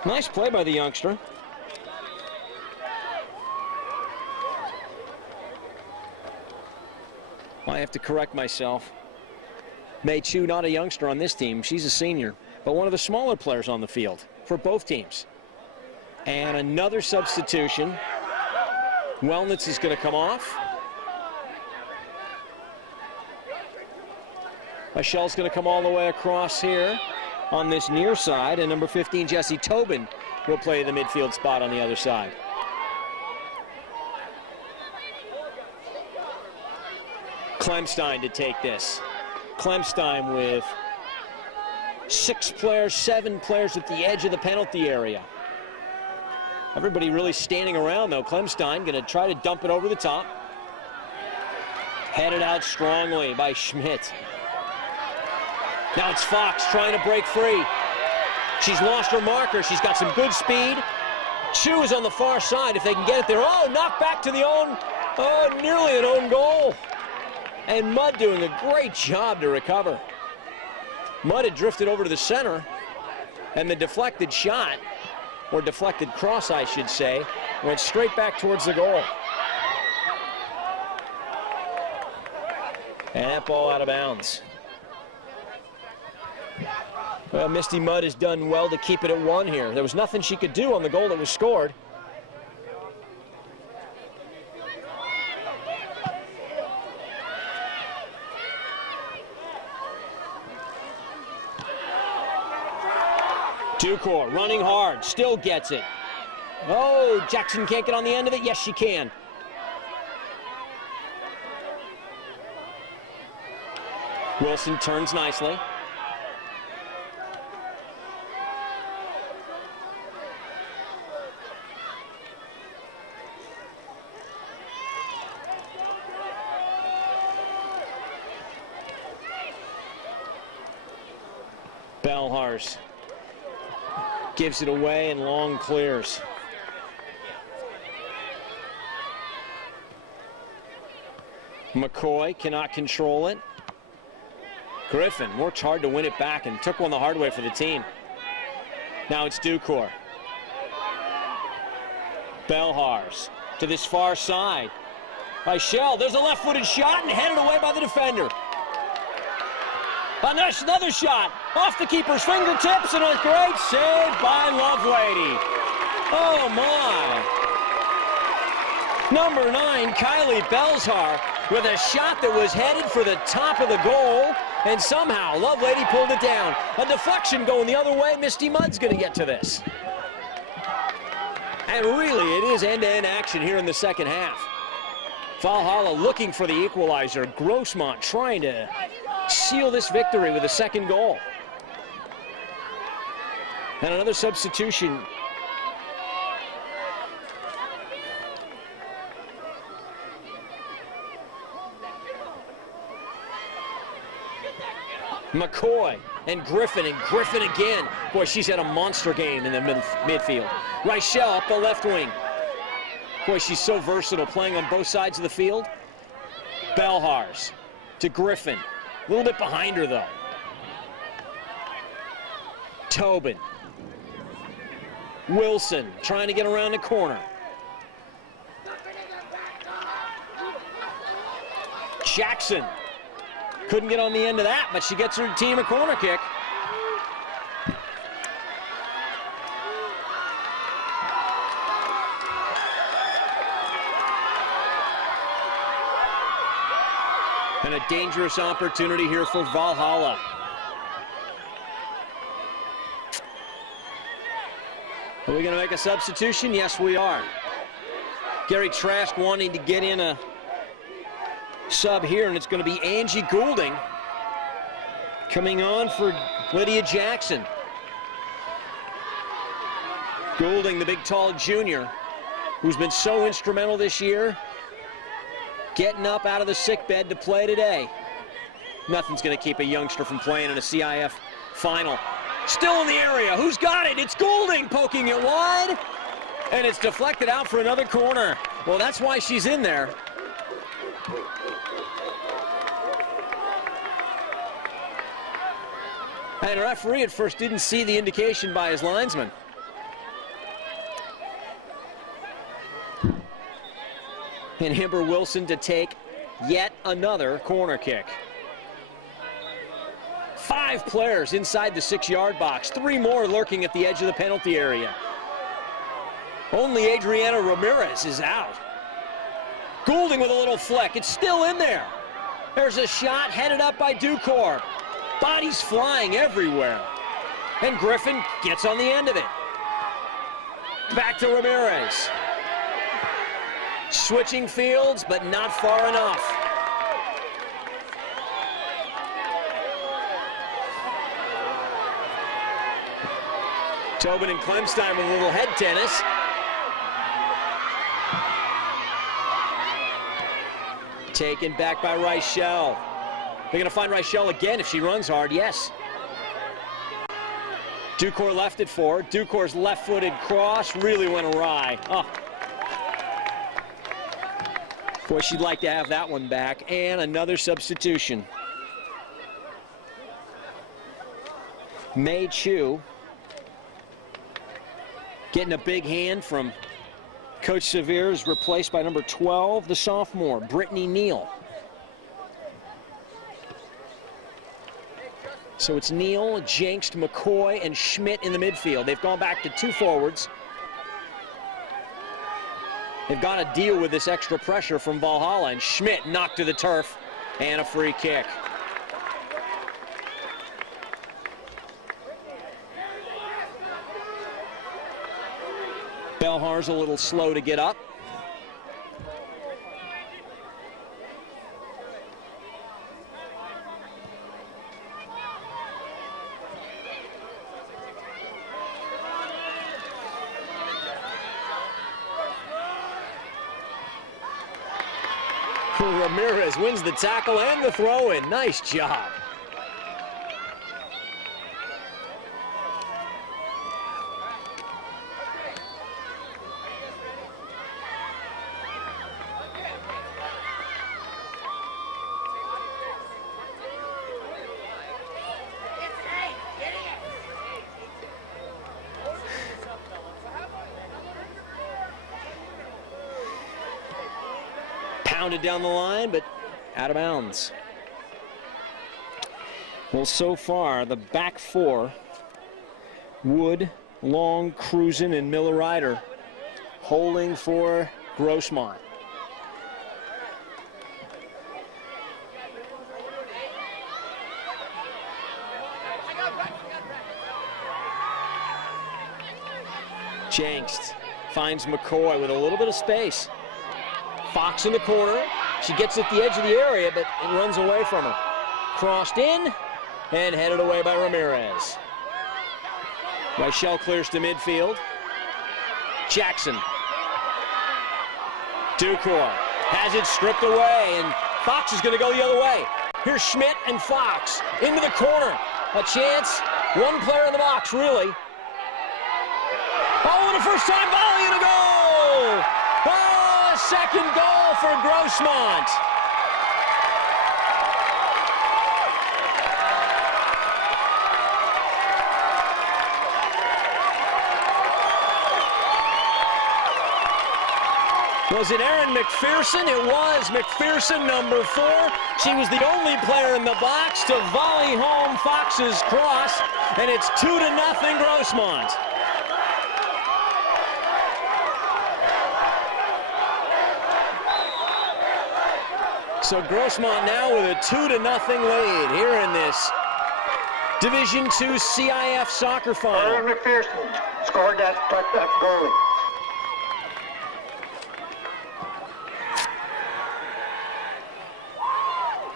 Nice play by the youngster. I have to correct myself. Mei Chu, not a youngster on this team. She's a senior, but one of the smaller players on the field for both teams. And another substitution. Wellnitz is going to come off. Michelle's going to come all the way across here on this near side, and number 15, Jessie Tobin, will play the midfield spot on the other side. Klemstein to take this. Klemstein with 6 players, 7 players at the edge of the penalty area. Everybody really standing around, though. Klemstein going to try to dump it over the top. Headed out strongly by Schmidt. Now it's Fox trying to break free. She's lost her marker. She's got some good speed. Chu is on the far side if they can get it there. Oh, knocked back to the own, oh, nearly an own goal. And Mudd doing a great job to recover. Mudd had drifted over to the center, and the deflected shot, or deflected cross, I should say, went straight back towards the goal. And that ball out of bounds. Well, Misty Mudd has done well to keep it at 1 here. There was nothing she could do on the goal that was scored. Ducor running hard, still gets it. Oh, Jackson can't get on the end of it. Yes, she can. Wilson turns nicely. Belhars gives it away and long clears. McCoy cannot control it. Griffin worked hard to win it back and took one the hard way for the team. Now it's Ducor. Belhars to this far side. By Shell, there's a left-footed shot and headed away by the defender. Another shot off the keeper's fingertips and a great save by Lovelady. Oh my. Number 9, Kylie Belzar, with a shot that was headed for the top of the goal, and somehow Lovelady pulled it down. A deflection going the other way. Misty Mudd's going to get to this. And really, it is end-to-end action here in the second half. Valhalla looking for the equalizer. Grossmont trying to seal this victory with a second goal. And another substitution. McCoy and Griffin again. Boy, she's had a monster game in the midfield. Reichel up the left wing. Boy, she's so versatile, playing on both sides of the field. Belhars to Griffin. A little bit behind her, though. Tobin. Wilson trying to get around the corner. Jackson couldn't get on the end of that, but she gets her team a corner kick. And a dangerous opportunity here for Valhalla. Are we going to make a substitution? Yes, we are. Gary Trask wanting to get in a sub here, and it's going to be Angie Goulding coming on for Lydia Jackson. Goulding, the big, tall junior, who's been so instrumental this year, getting up out of the sickbed to play today. Nothing's going to keep a youngster from playing in a CIF final. Still in the area. Who's got it? It's Goulding poking it wide. And it's deflected out for another corner. Well, that's why she's in there. And the referee at first didn't see the indication by his linesman. And Himber Wilson to take yet another corner kick. 5 players inside the 6-yard box. 3 more lurking at the edge of the penalty area. Only Adriana Ramirez is out. Goulding with a little flick. It's still in there. There's a shot headed up by Ducor. Bodies flying everywhere. And Griffin gets on the end of it. Back to Ramirez. Switching fields, but not far enough. Tobin and Klemstein with a little head tennis. Taken back by Reichel. They're going to find Reichel again if she runs hard, yes. Ducor left it forward. Ducor's left-footed cross really went awry. Oh. Boy, she'd like to have that one back. And another substitution. Mei Chu getting a big hand from Coach Severe's, replaced by number 12, the sophomore, Brittany Neal. So it's Neal, Jenks, McCoy, and Schmidt in the midfield. They've gone back to 2 forwards. They've got to deal with this extra pressure from Valhalla, and Schmidt knocked to the turf, and a free kick. Belhar's a little slow to get up. Ramirez wins the tackle and the throw-in. Nice job. Pounded down the line, but out of bounds. Well, so far, the back four, Wood, Long, Cruzen, and Miller Ryder, holding for Grossmont. Jenks finds McCoy with a little bit of space. Fox in the corner. She gets at the edge of the area, but it runs away from her. Crossed in and headed away by Ramirez. Weichel clears to midfield. Jackson. Ducor has it stripped away, and Fox is going to go the other way. Here's Schmidt and Fox into the corner. A chance. One player in the box, really. Oh, and a first-time volley and a goal! Oh! Second goal for Grossmont. Was it Erin McPherson? It was McPherson, number 4. She was the only player in the box to volley home Fox's cross, and it's 2-0 Grossmont. So Grossmont now with a 2-0 lead here in this Division II CIF soccer final. Erin McPherson scored that goalie.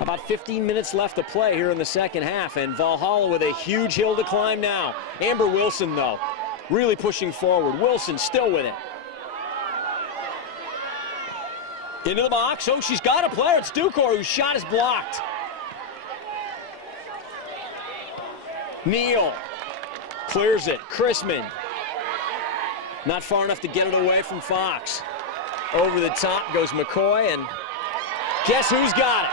About 15 minutes left to play here in the second half, and Valhalla with a huge hill to climb now. Amber Wilson, though, really pushing forward. Wilson still with it. Into the box. Oh, she's got a player. It's Ducor, whose shot is blocked. Neal clears it. Chrisman. Not far enough to get it away from Fox. Over the top goes McCoy, and guess who's got it?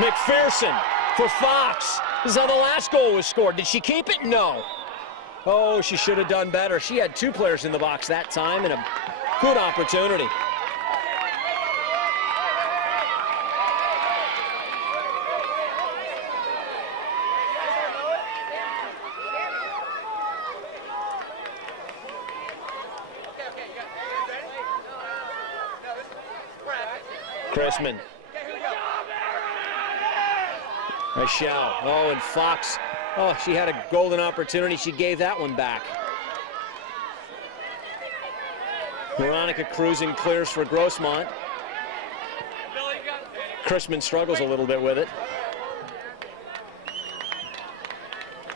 McPherson for Fox. This is how the last goal was scored. Did she keep it? No. Oh, she should have done better. She had 2 players in the box that time, and a good opportunity. Chrisman. Weichel. Oh, and Fox. Oh, she had a golden opportunity. She gave that one back. Veronica Cruzen clears for Grossmont. Chrisman struggles a little bit with it.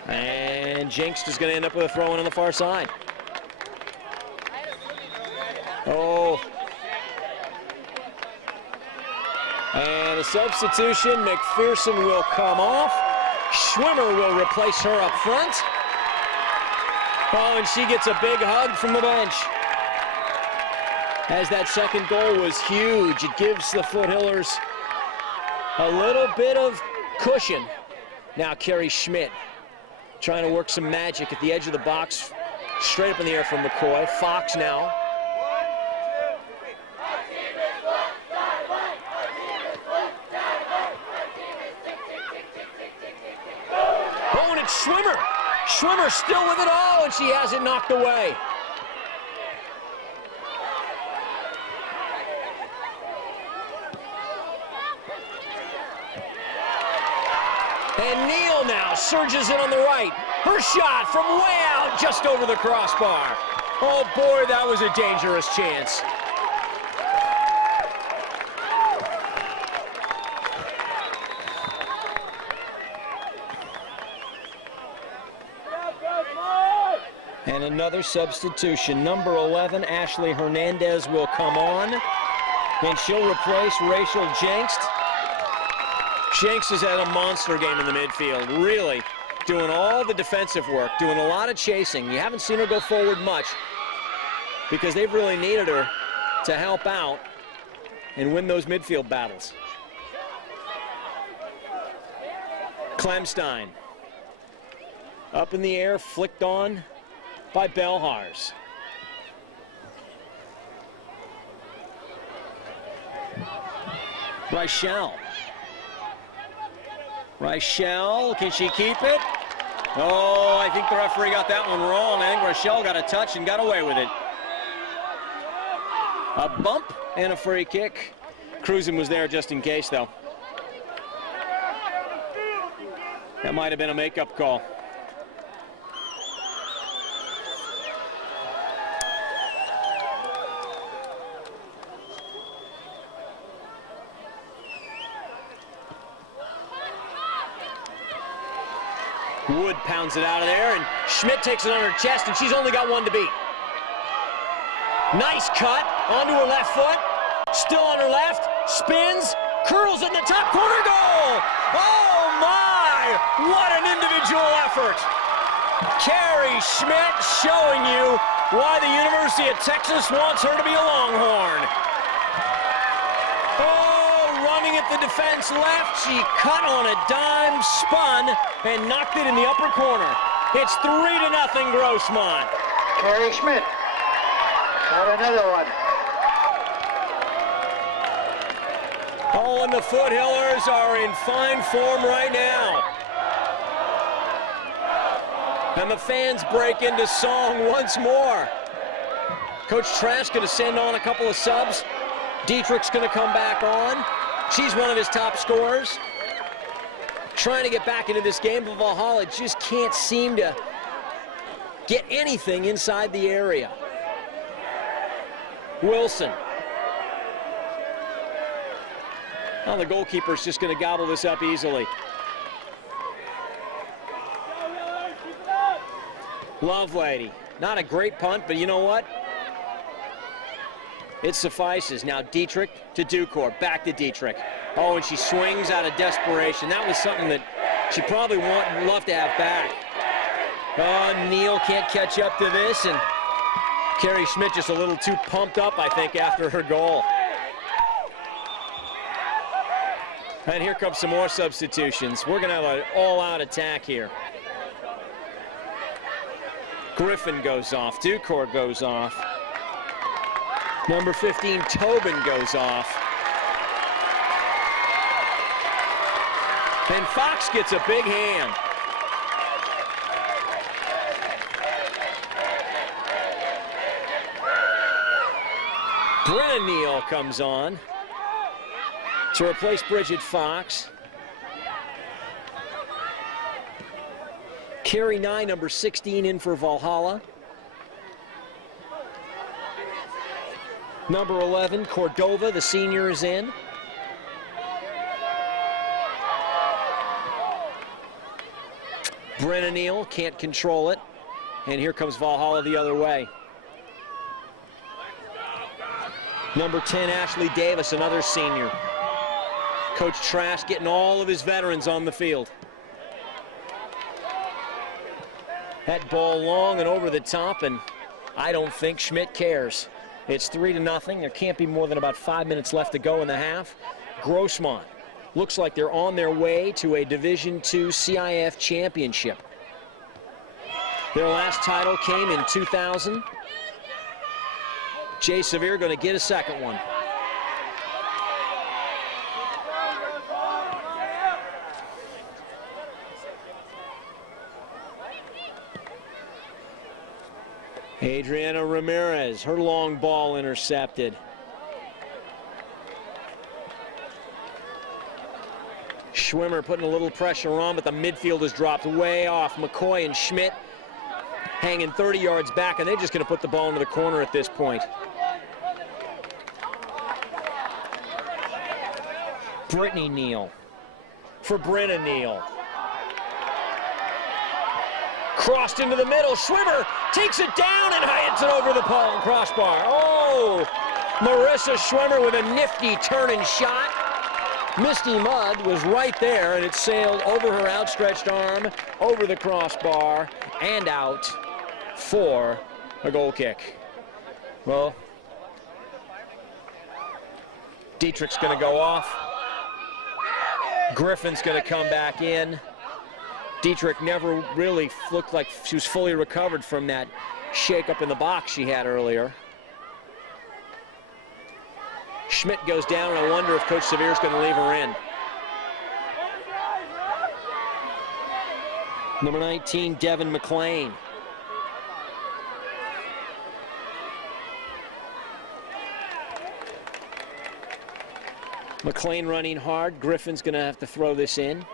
And Jenks is going to end up with a throw-in on the far side. Oh. And a substitution. McPherson will come off. Schwimmer will replace her up front. Oh, and she gets a big hug from the bench. As that second goal was huge, it gives the Foothillers a little bit of cushion. Now Carrie Schmidt trying to work some magic at the edge of the box. Straight up in the air from McCoy. Fox now. Schwimmer. Schwimmer still with it all, and she has it knocked away. And Neal now surges in on the right. Her shot from way out, just over the crossbar. Oh boy, that was a dangerous chance. And another substitution. Number 11, Ashley Hernandez, will come on, and she'll replace Rachel Jenks. Jenks has had a monster game in the midfield, really doing all the defensive work, doing a lot of chasing. You haven't seen her go forward much because they've really needed her to help out and win those midfield battles. Klemstein up in the air, flicked on by Belhars. Reichel, can she keep it? Oh, I think the referee got that one wrong. I think Reichel got a touch and got away with it. A bump and a free kick. Cruzen was there just in case, though. That might have been a makeup call. Wood pounds it out of there, and Schmidt takes it on her chest, and she's only got one to beat. Nice cut onto her left foot, still on her left, spins, curls in the top corner, goal! Oh my! What an individual effort! Carrie Schmidt showing you why the University of Texas wants her to be a Longhorn. Running at the defense left, she cut on a dime, spun, and knocked it in the upper corner. It's 3-0 Grossmont. Carrie Schmidt. Got another one. Oh, and the Foothillers are in fine form right now. And the fans break into song once more. Coach Trask going to send on a couple of subs. Dietrich's going to come back on. She's one of his top scorers. Trying to get back into this game, but Valhalla just can't seem to get anything inside the area. Wilson. Well, the goalkeeper's just going to gobble this up easily. Lovelady. Not a great punt, but you know what? It suffices. Now Dietrich to Dukor, back to Dietrich. Oh, and she swings out of desperation. That was something that she probably would love to have back. Oh, Neal can't catch up to this, and Carrie Schmidt just a little too pumped up, I think, after her goal. And here comes some more substitutions. We're going to have an all-out attack here. Griffin goes off. Dukor goes off. Number 15, Tobin, goes off. And Fox gets a big hand. Brenna Neal comes on to replace Bridget Fox. Carrie Nye, number 16, in for Valhalla. Number 11, Cordova, the senior, is in. Brenna Neal can't control it. And here comes Valhalla the other way. Number 10, Ashley Davis, another senior. Coach Trask getting all of his veterans on the field. That ball long and over the top, and I don't think Schmidt cares. It's 3-0. There can't be more than about 5 minutes left to go in the half. Grossmont looks like they're on their way to a Division II CIF championship. Their last title came in 2000. Jay Sevier going to get a second one. Adriana Ramirez, her long ball intercepted. Schwimmer putting a little pressure on, but the midfield is dropped way off. McCoy and Schmidt hanging 30 yards back, and they're just going to put the ball into the corner at this point. Brittany Neal for Brenna Neal. Crossed into the middle. Schwimmer takes it down and hits it over the pole and crossbar. Oh, Marissa Schwimmer with a nifty turn and shot. Misty Mudd was right there, and it sailed over her outstretched arm, over the crossbar, and out for a goal kick. Well, Dietrich's going to go off. Griffin's going to come back in. Dietrich never really looked like she was fully recovered from that shake-up in the box she had earlier. Schmidt goes down, and I wonder if Coach Severe's going to leave her in. Number 19, Devin McLean. McLean running hard. Griffin's going to have to throw this in.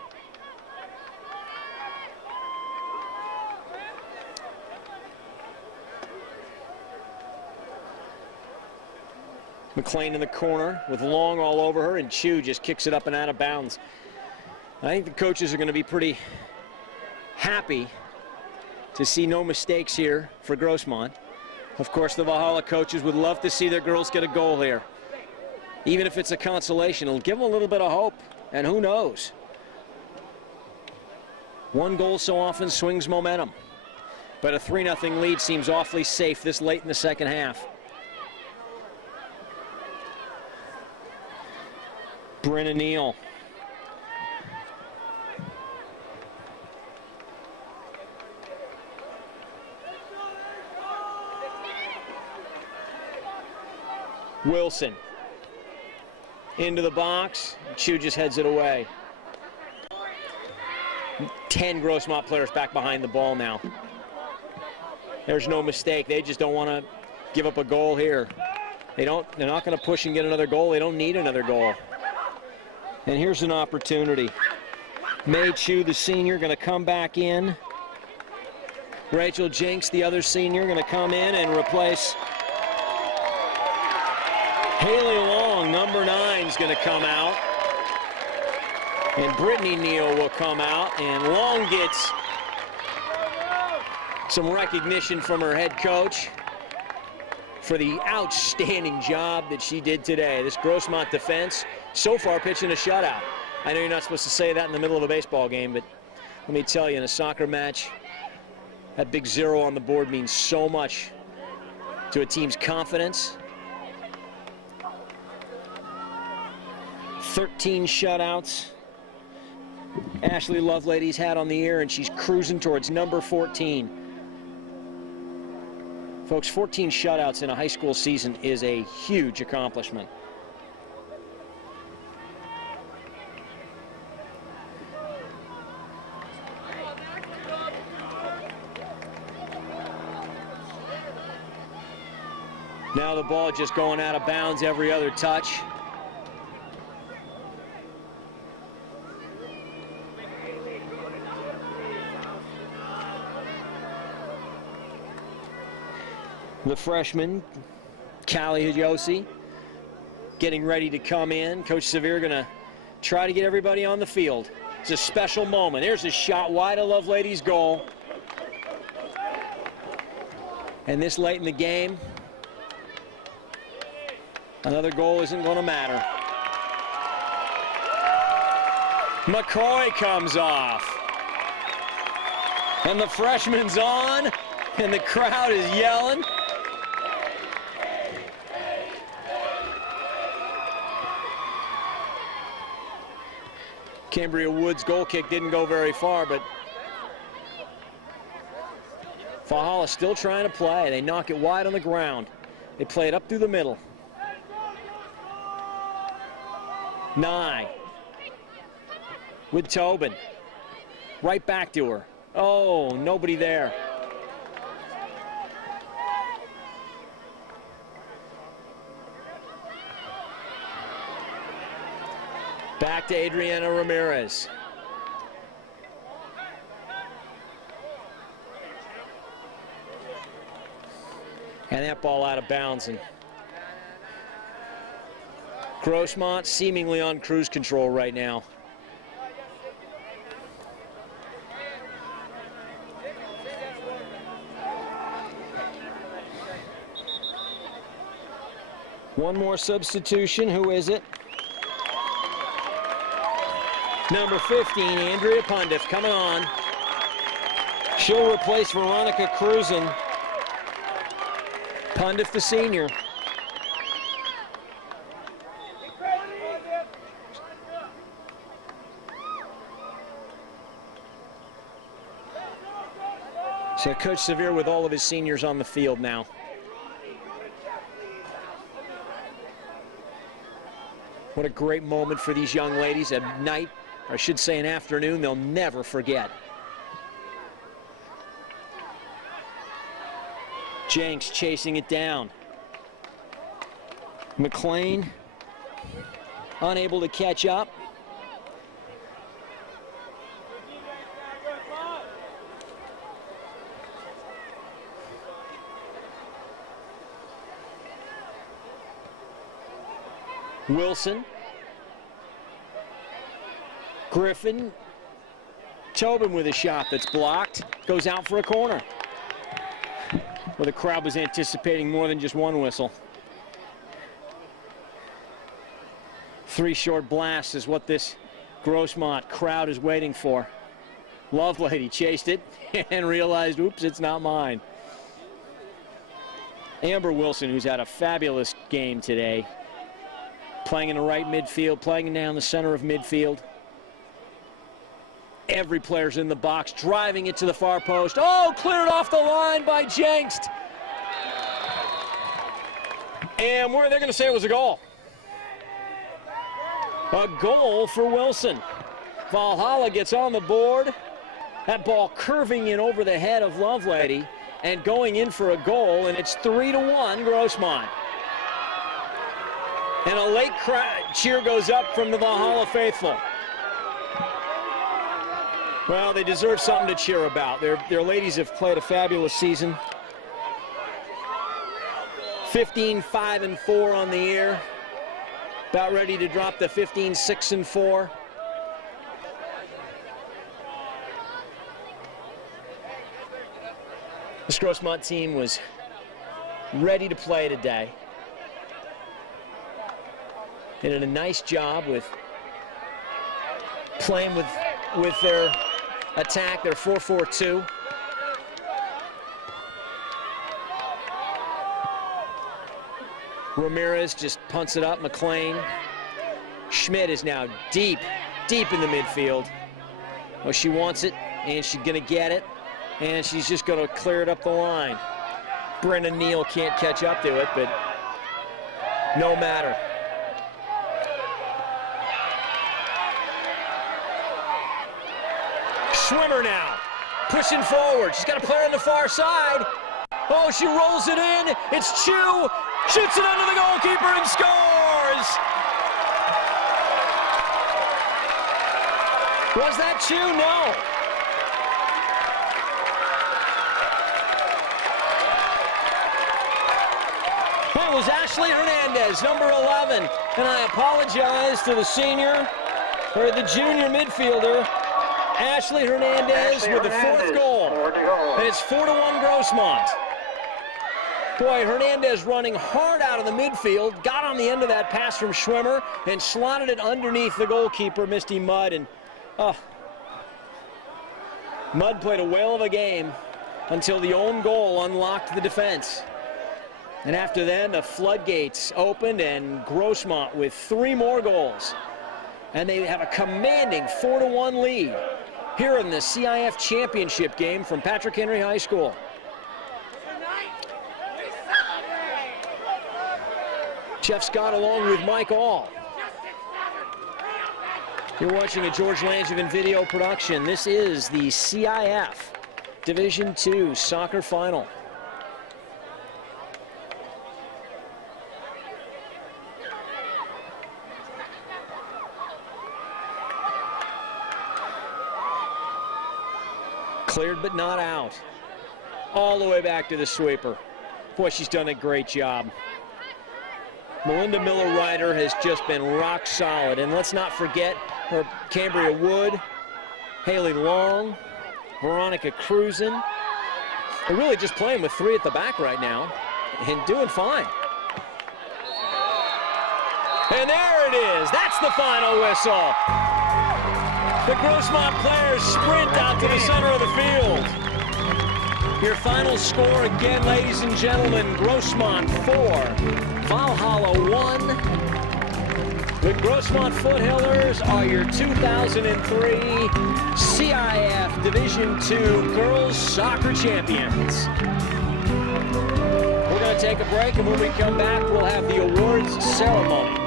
McLean in the corner with Long all over her, and Chu just kicks it up and out of bounds. I think the coaches are going to be pretty happy to see no mistakes here for Grossmont. Of course, the Valhalla coaches would love to see their girls get a goal here. Even if it's a consolation, it'll give them a little bit of hope, and who knows? One goal so often swings momentum, but a 3-0 lead seems awfully safe this late in the second half. Brenna Neal. Wilson into the box. Chu just heads it away. 10 Grossmont players back behind the ball now. There's no mistake. They just don't want to give up a goal here. They're not going to push and get another goal. They don't need another goal. And here's an opportunity. May Chu, the senior, going to come back in. Rachel Jinks, the other senior, going to come in and replace Haley Long. Number 9 is going to come out. And Brittany Neal will come out. And Long gets some recognition from her head coach for the outstanding job that she did today. This Grossmont defense, so far pitching a shutout. I know you're not supposed to say that in the middle of a baseball game, but let me tell you, in a soccer match, that big 0 on the board means so much to a team's confidence. 13 shutouts Ashley Lovelady's had on the year, and she's cruising towards number 14. Folks, 14 shutouts in a high school season is a huge accomplishment. Now the ball just going out of bounds every other touch. The freshman, Callie Hidyosi, getting ready to come in. Coach Severe going to try to get everybody on the field. It's a special moment. There's a shot wide of Lovelady's goal. And this late in the game, another goal isn't going to matter. McCoy comes off. And the freshman's on, and the crowd is yelling. Cambria Woods' goal kick didn't go very far, but Valhalla still trying to play. They knock it wide on the ground. They play it up through the middle. Nye with Tobin. Right back to her. Oh, nobody there. Back to Adriana Ramirez. And that ball out of bounds. And Grossmont seemingly on cruise control right now. One more substitution. Who is it? Number 15, Andrea Pundiff, coming on. She'll replace Veronica Cruzen. Pundiff, the senior. So Coach Severe with all of his seniors on the field now. What a great moment for these young ladies. A night, or I should say an afternoon, they'll never forget. Jenks chasing it down. McLean unable to catch up. Wilson. Griffin. Tobin with a shot that's blocked. Goes out for a corner. Well, the crowd was anticipating more than just one whistle. 3 short blasts is what this Grossmont crowd is waiting for. Lovelady chased it and realized, oops, it's not mine. Amber Wilson, who's had a fabulous game today, playing in the right midfield, playing down the center of midfield. Every player's in the box, driving it to the far post. Oh, cleared off the line by Jenks. And they're going to say it was a goal. A goal for Wilson. Valhalla gets on the board. That ball curving in over the head of Lovelady and going in for a goal, and it's 3-1 Grossmont. And a late cheer goes up from the Valhalla faithful. Well, they deserve something to cheer about. Their ladies have played a fabulous season. 15-5-4 on the year. About ready to drop the 15-6-4. This Grossmont team was ready to play today. They did a nice job with playing with their attack, their 4-4-2. Ramirez just punts it up. McLean. Schmidt is now deep in the midfield. Well, she wants it, and she's going to get it, and she's just going to clear it up the line. Brennan Neal can't catch up to it, but no matter. Swimmer now, pushing forward. She's got a player on the far side. Oh, she rolls it in. It's Chu. Shoots it under the goalkeeper and scores. Was that Chu? No. That was Ashley Hernandez, number 11. And I apologize to the senior, or the junior midfielder, Ashley Hernandez with the 4th goal. And it's 4-1 Grossmont. Boy, Hernandez running hard out of the midfield, got on the end of that pass from Schwimmer and slotted it underneath the goalkeeper, Misty Mudd. And Mudd played a whale of a game until the own goal unlocked the defense. And after then, the floodgates opened, and Grossmont with 3 more goals. And they have a commanding 4-1 lead here in the CIF championship game from Patrick Henry High School. Jeff Scott along with Mike All. You're watching a George Langevin video production. This is the CIF Division II soccer final. Cleared but not out. All the way back to the sweeper. Boy, she's done a great job. Melinda Miller-Ryder has just been rock solid. And let's not forget her Cambria Wood, Haley Long, Veronica Cruzen. They're really just playing with 3 at the back right now and doing fine. And there it is. That's the final whistle. The Grossmont players sprint out to the center of the field. Your final score again, ladies and gentlemen, Grossmont 4, Valhalla 1. The Grossmont Foothillers are your 2003 CIF Division II Girls Soccer Champions. We're going to take a break, and when we come back, we'll have the awards ceremony.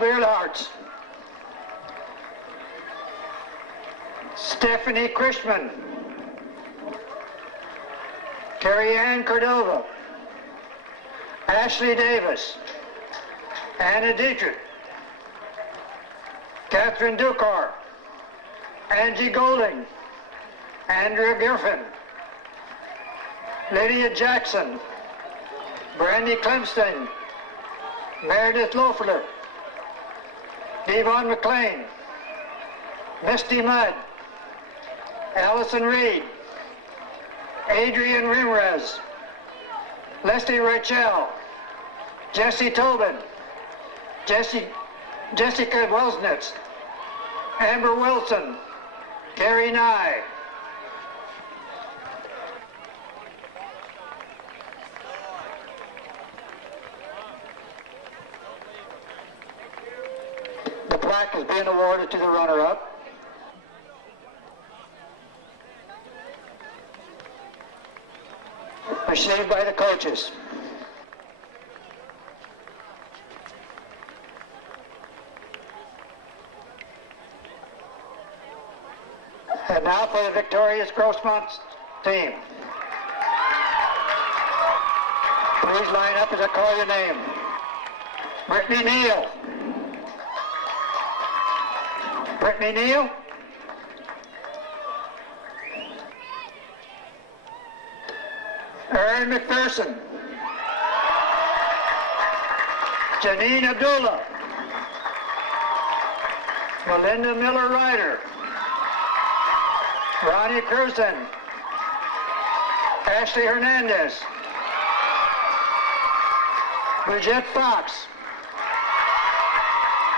Beerlarts. Stephanie Krishman. Carrie Ann Cordova. Ashley Davis. Anna Dietrich. Catherine Dukar. Angie Golding. Andrea Griffin. Lydia Jackson. Brandy Clemson. Meredith Loeffler. Devon McLean, Misty Mudd, Allison Reed, Adrian Rimrez, Leslie Rachel, Jessie Tobin, Jessica Welsnitz, Amber Wilson, Carrie Nye. The plaque is being awarded to the runner-up. Received by the coaches. And now for the victorious Grossmont team. Please line up as I call your name. Brittany Neal. Brittany Neal. Erin McPherson. Janine Abdullah. Melinda Miller-Ryder. Ronnie Cruzen. Ashley Hernandez. Bridget Fox.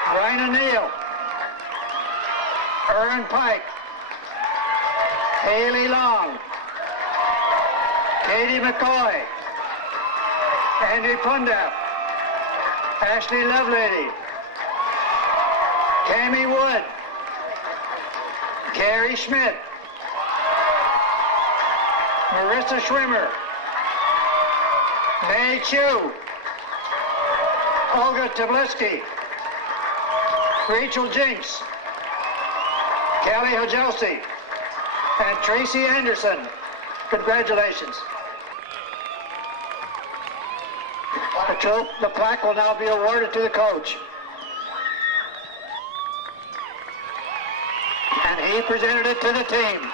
Ryan Neal. Erin Pike. Haley Long. Katie McCoy. Andy Pundap. Ashley Lovelady. Tammy Wood. Carrie Schmidt. Marissa Schwimmer. May Chu. Olga Tableski. Rachel Jinks. Kelly Hojelsi. And Tracy Anderson. Congratulations. The plaque will now be awarded to the coach. And he presented it to the team.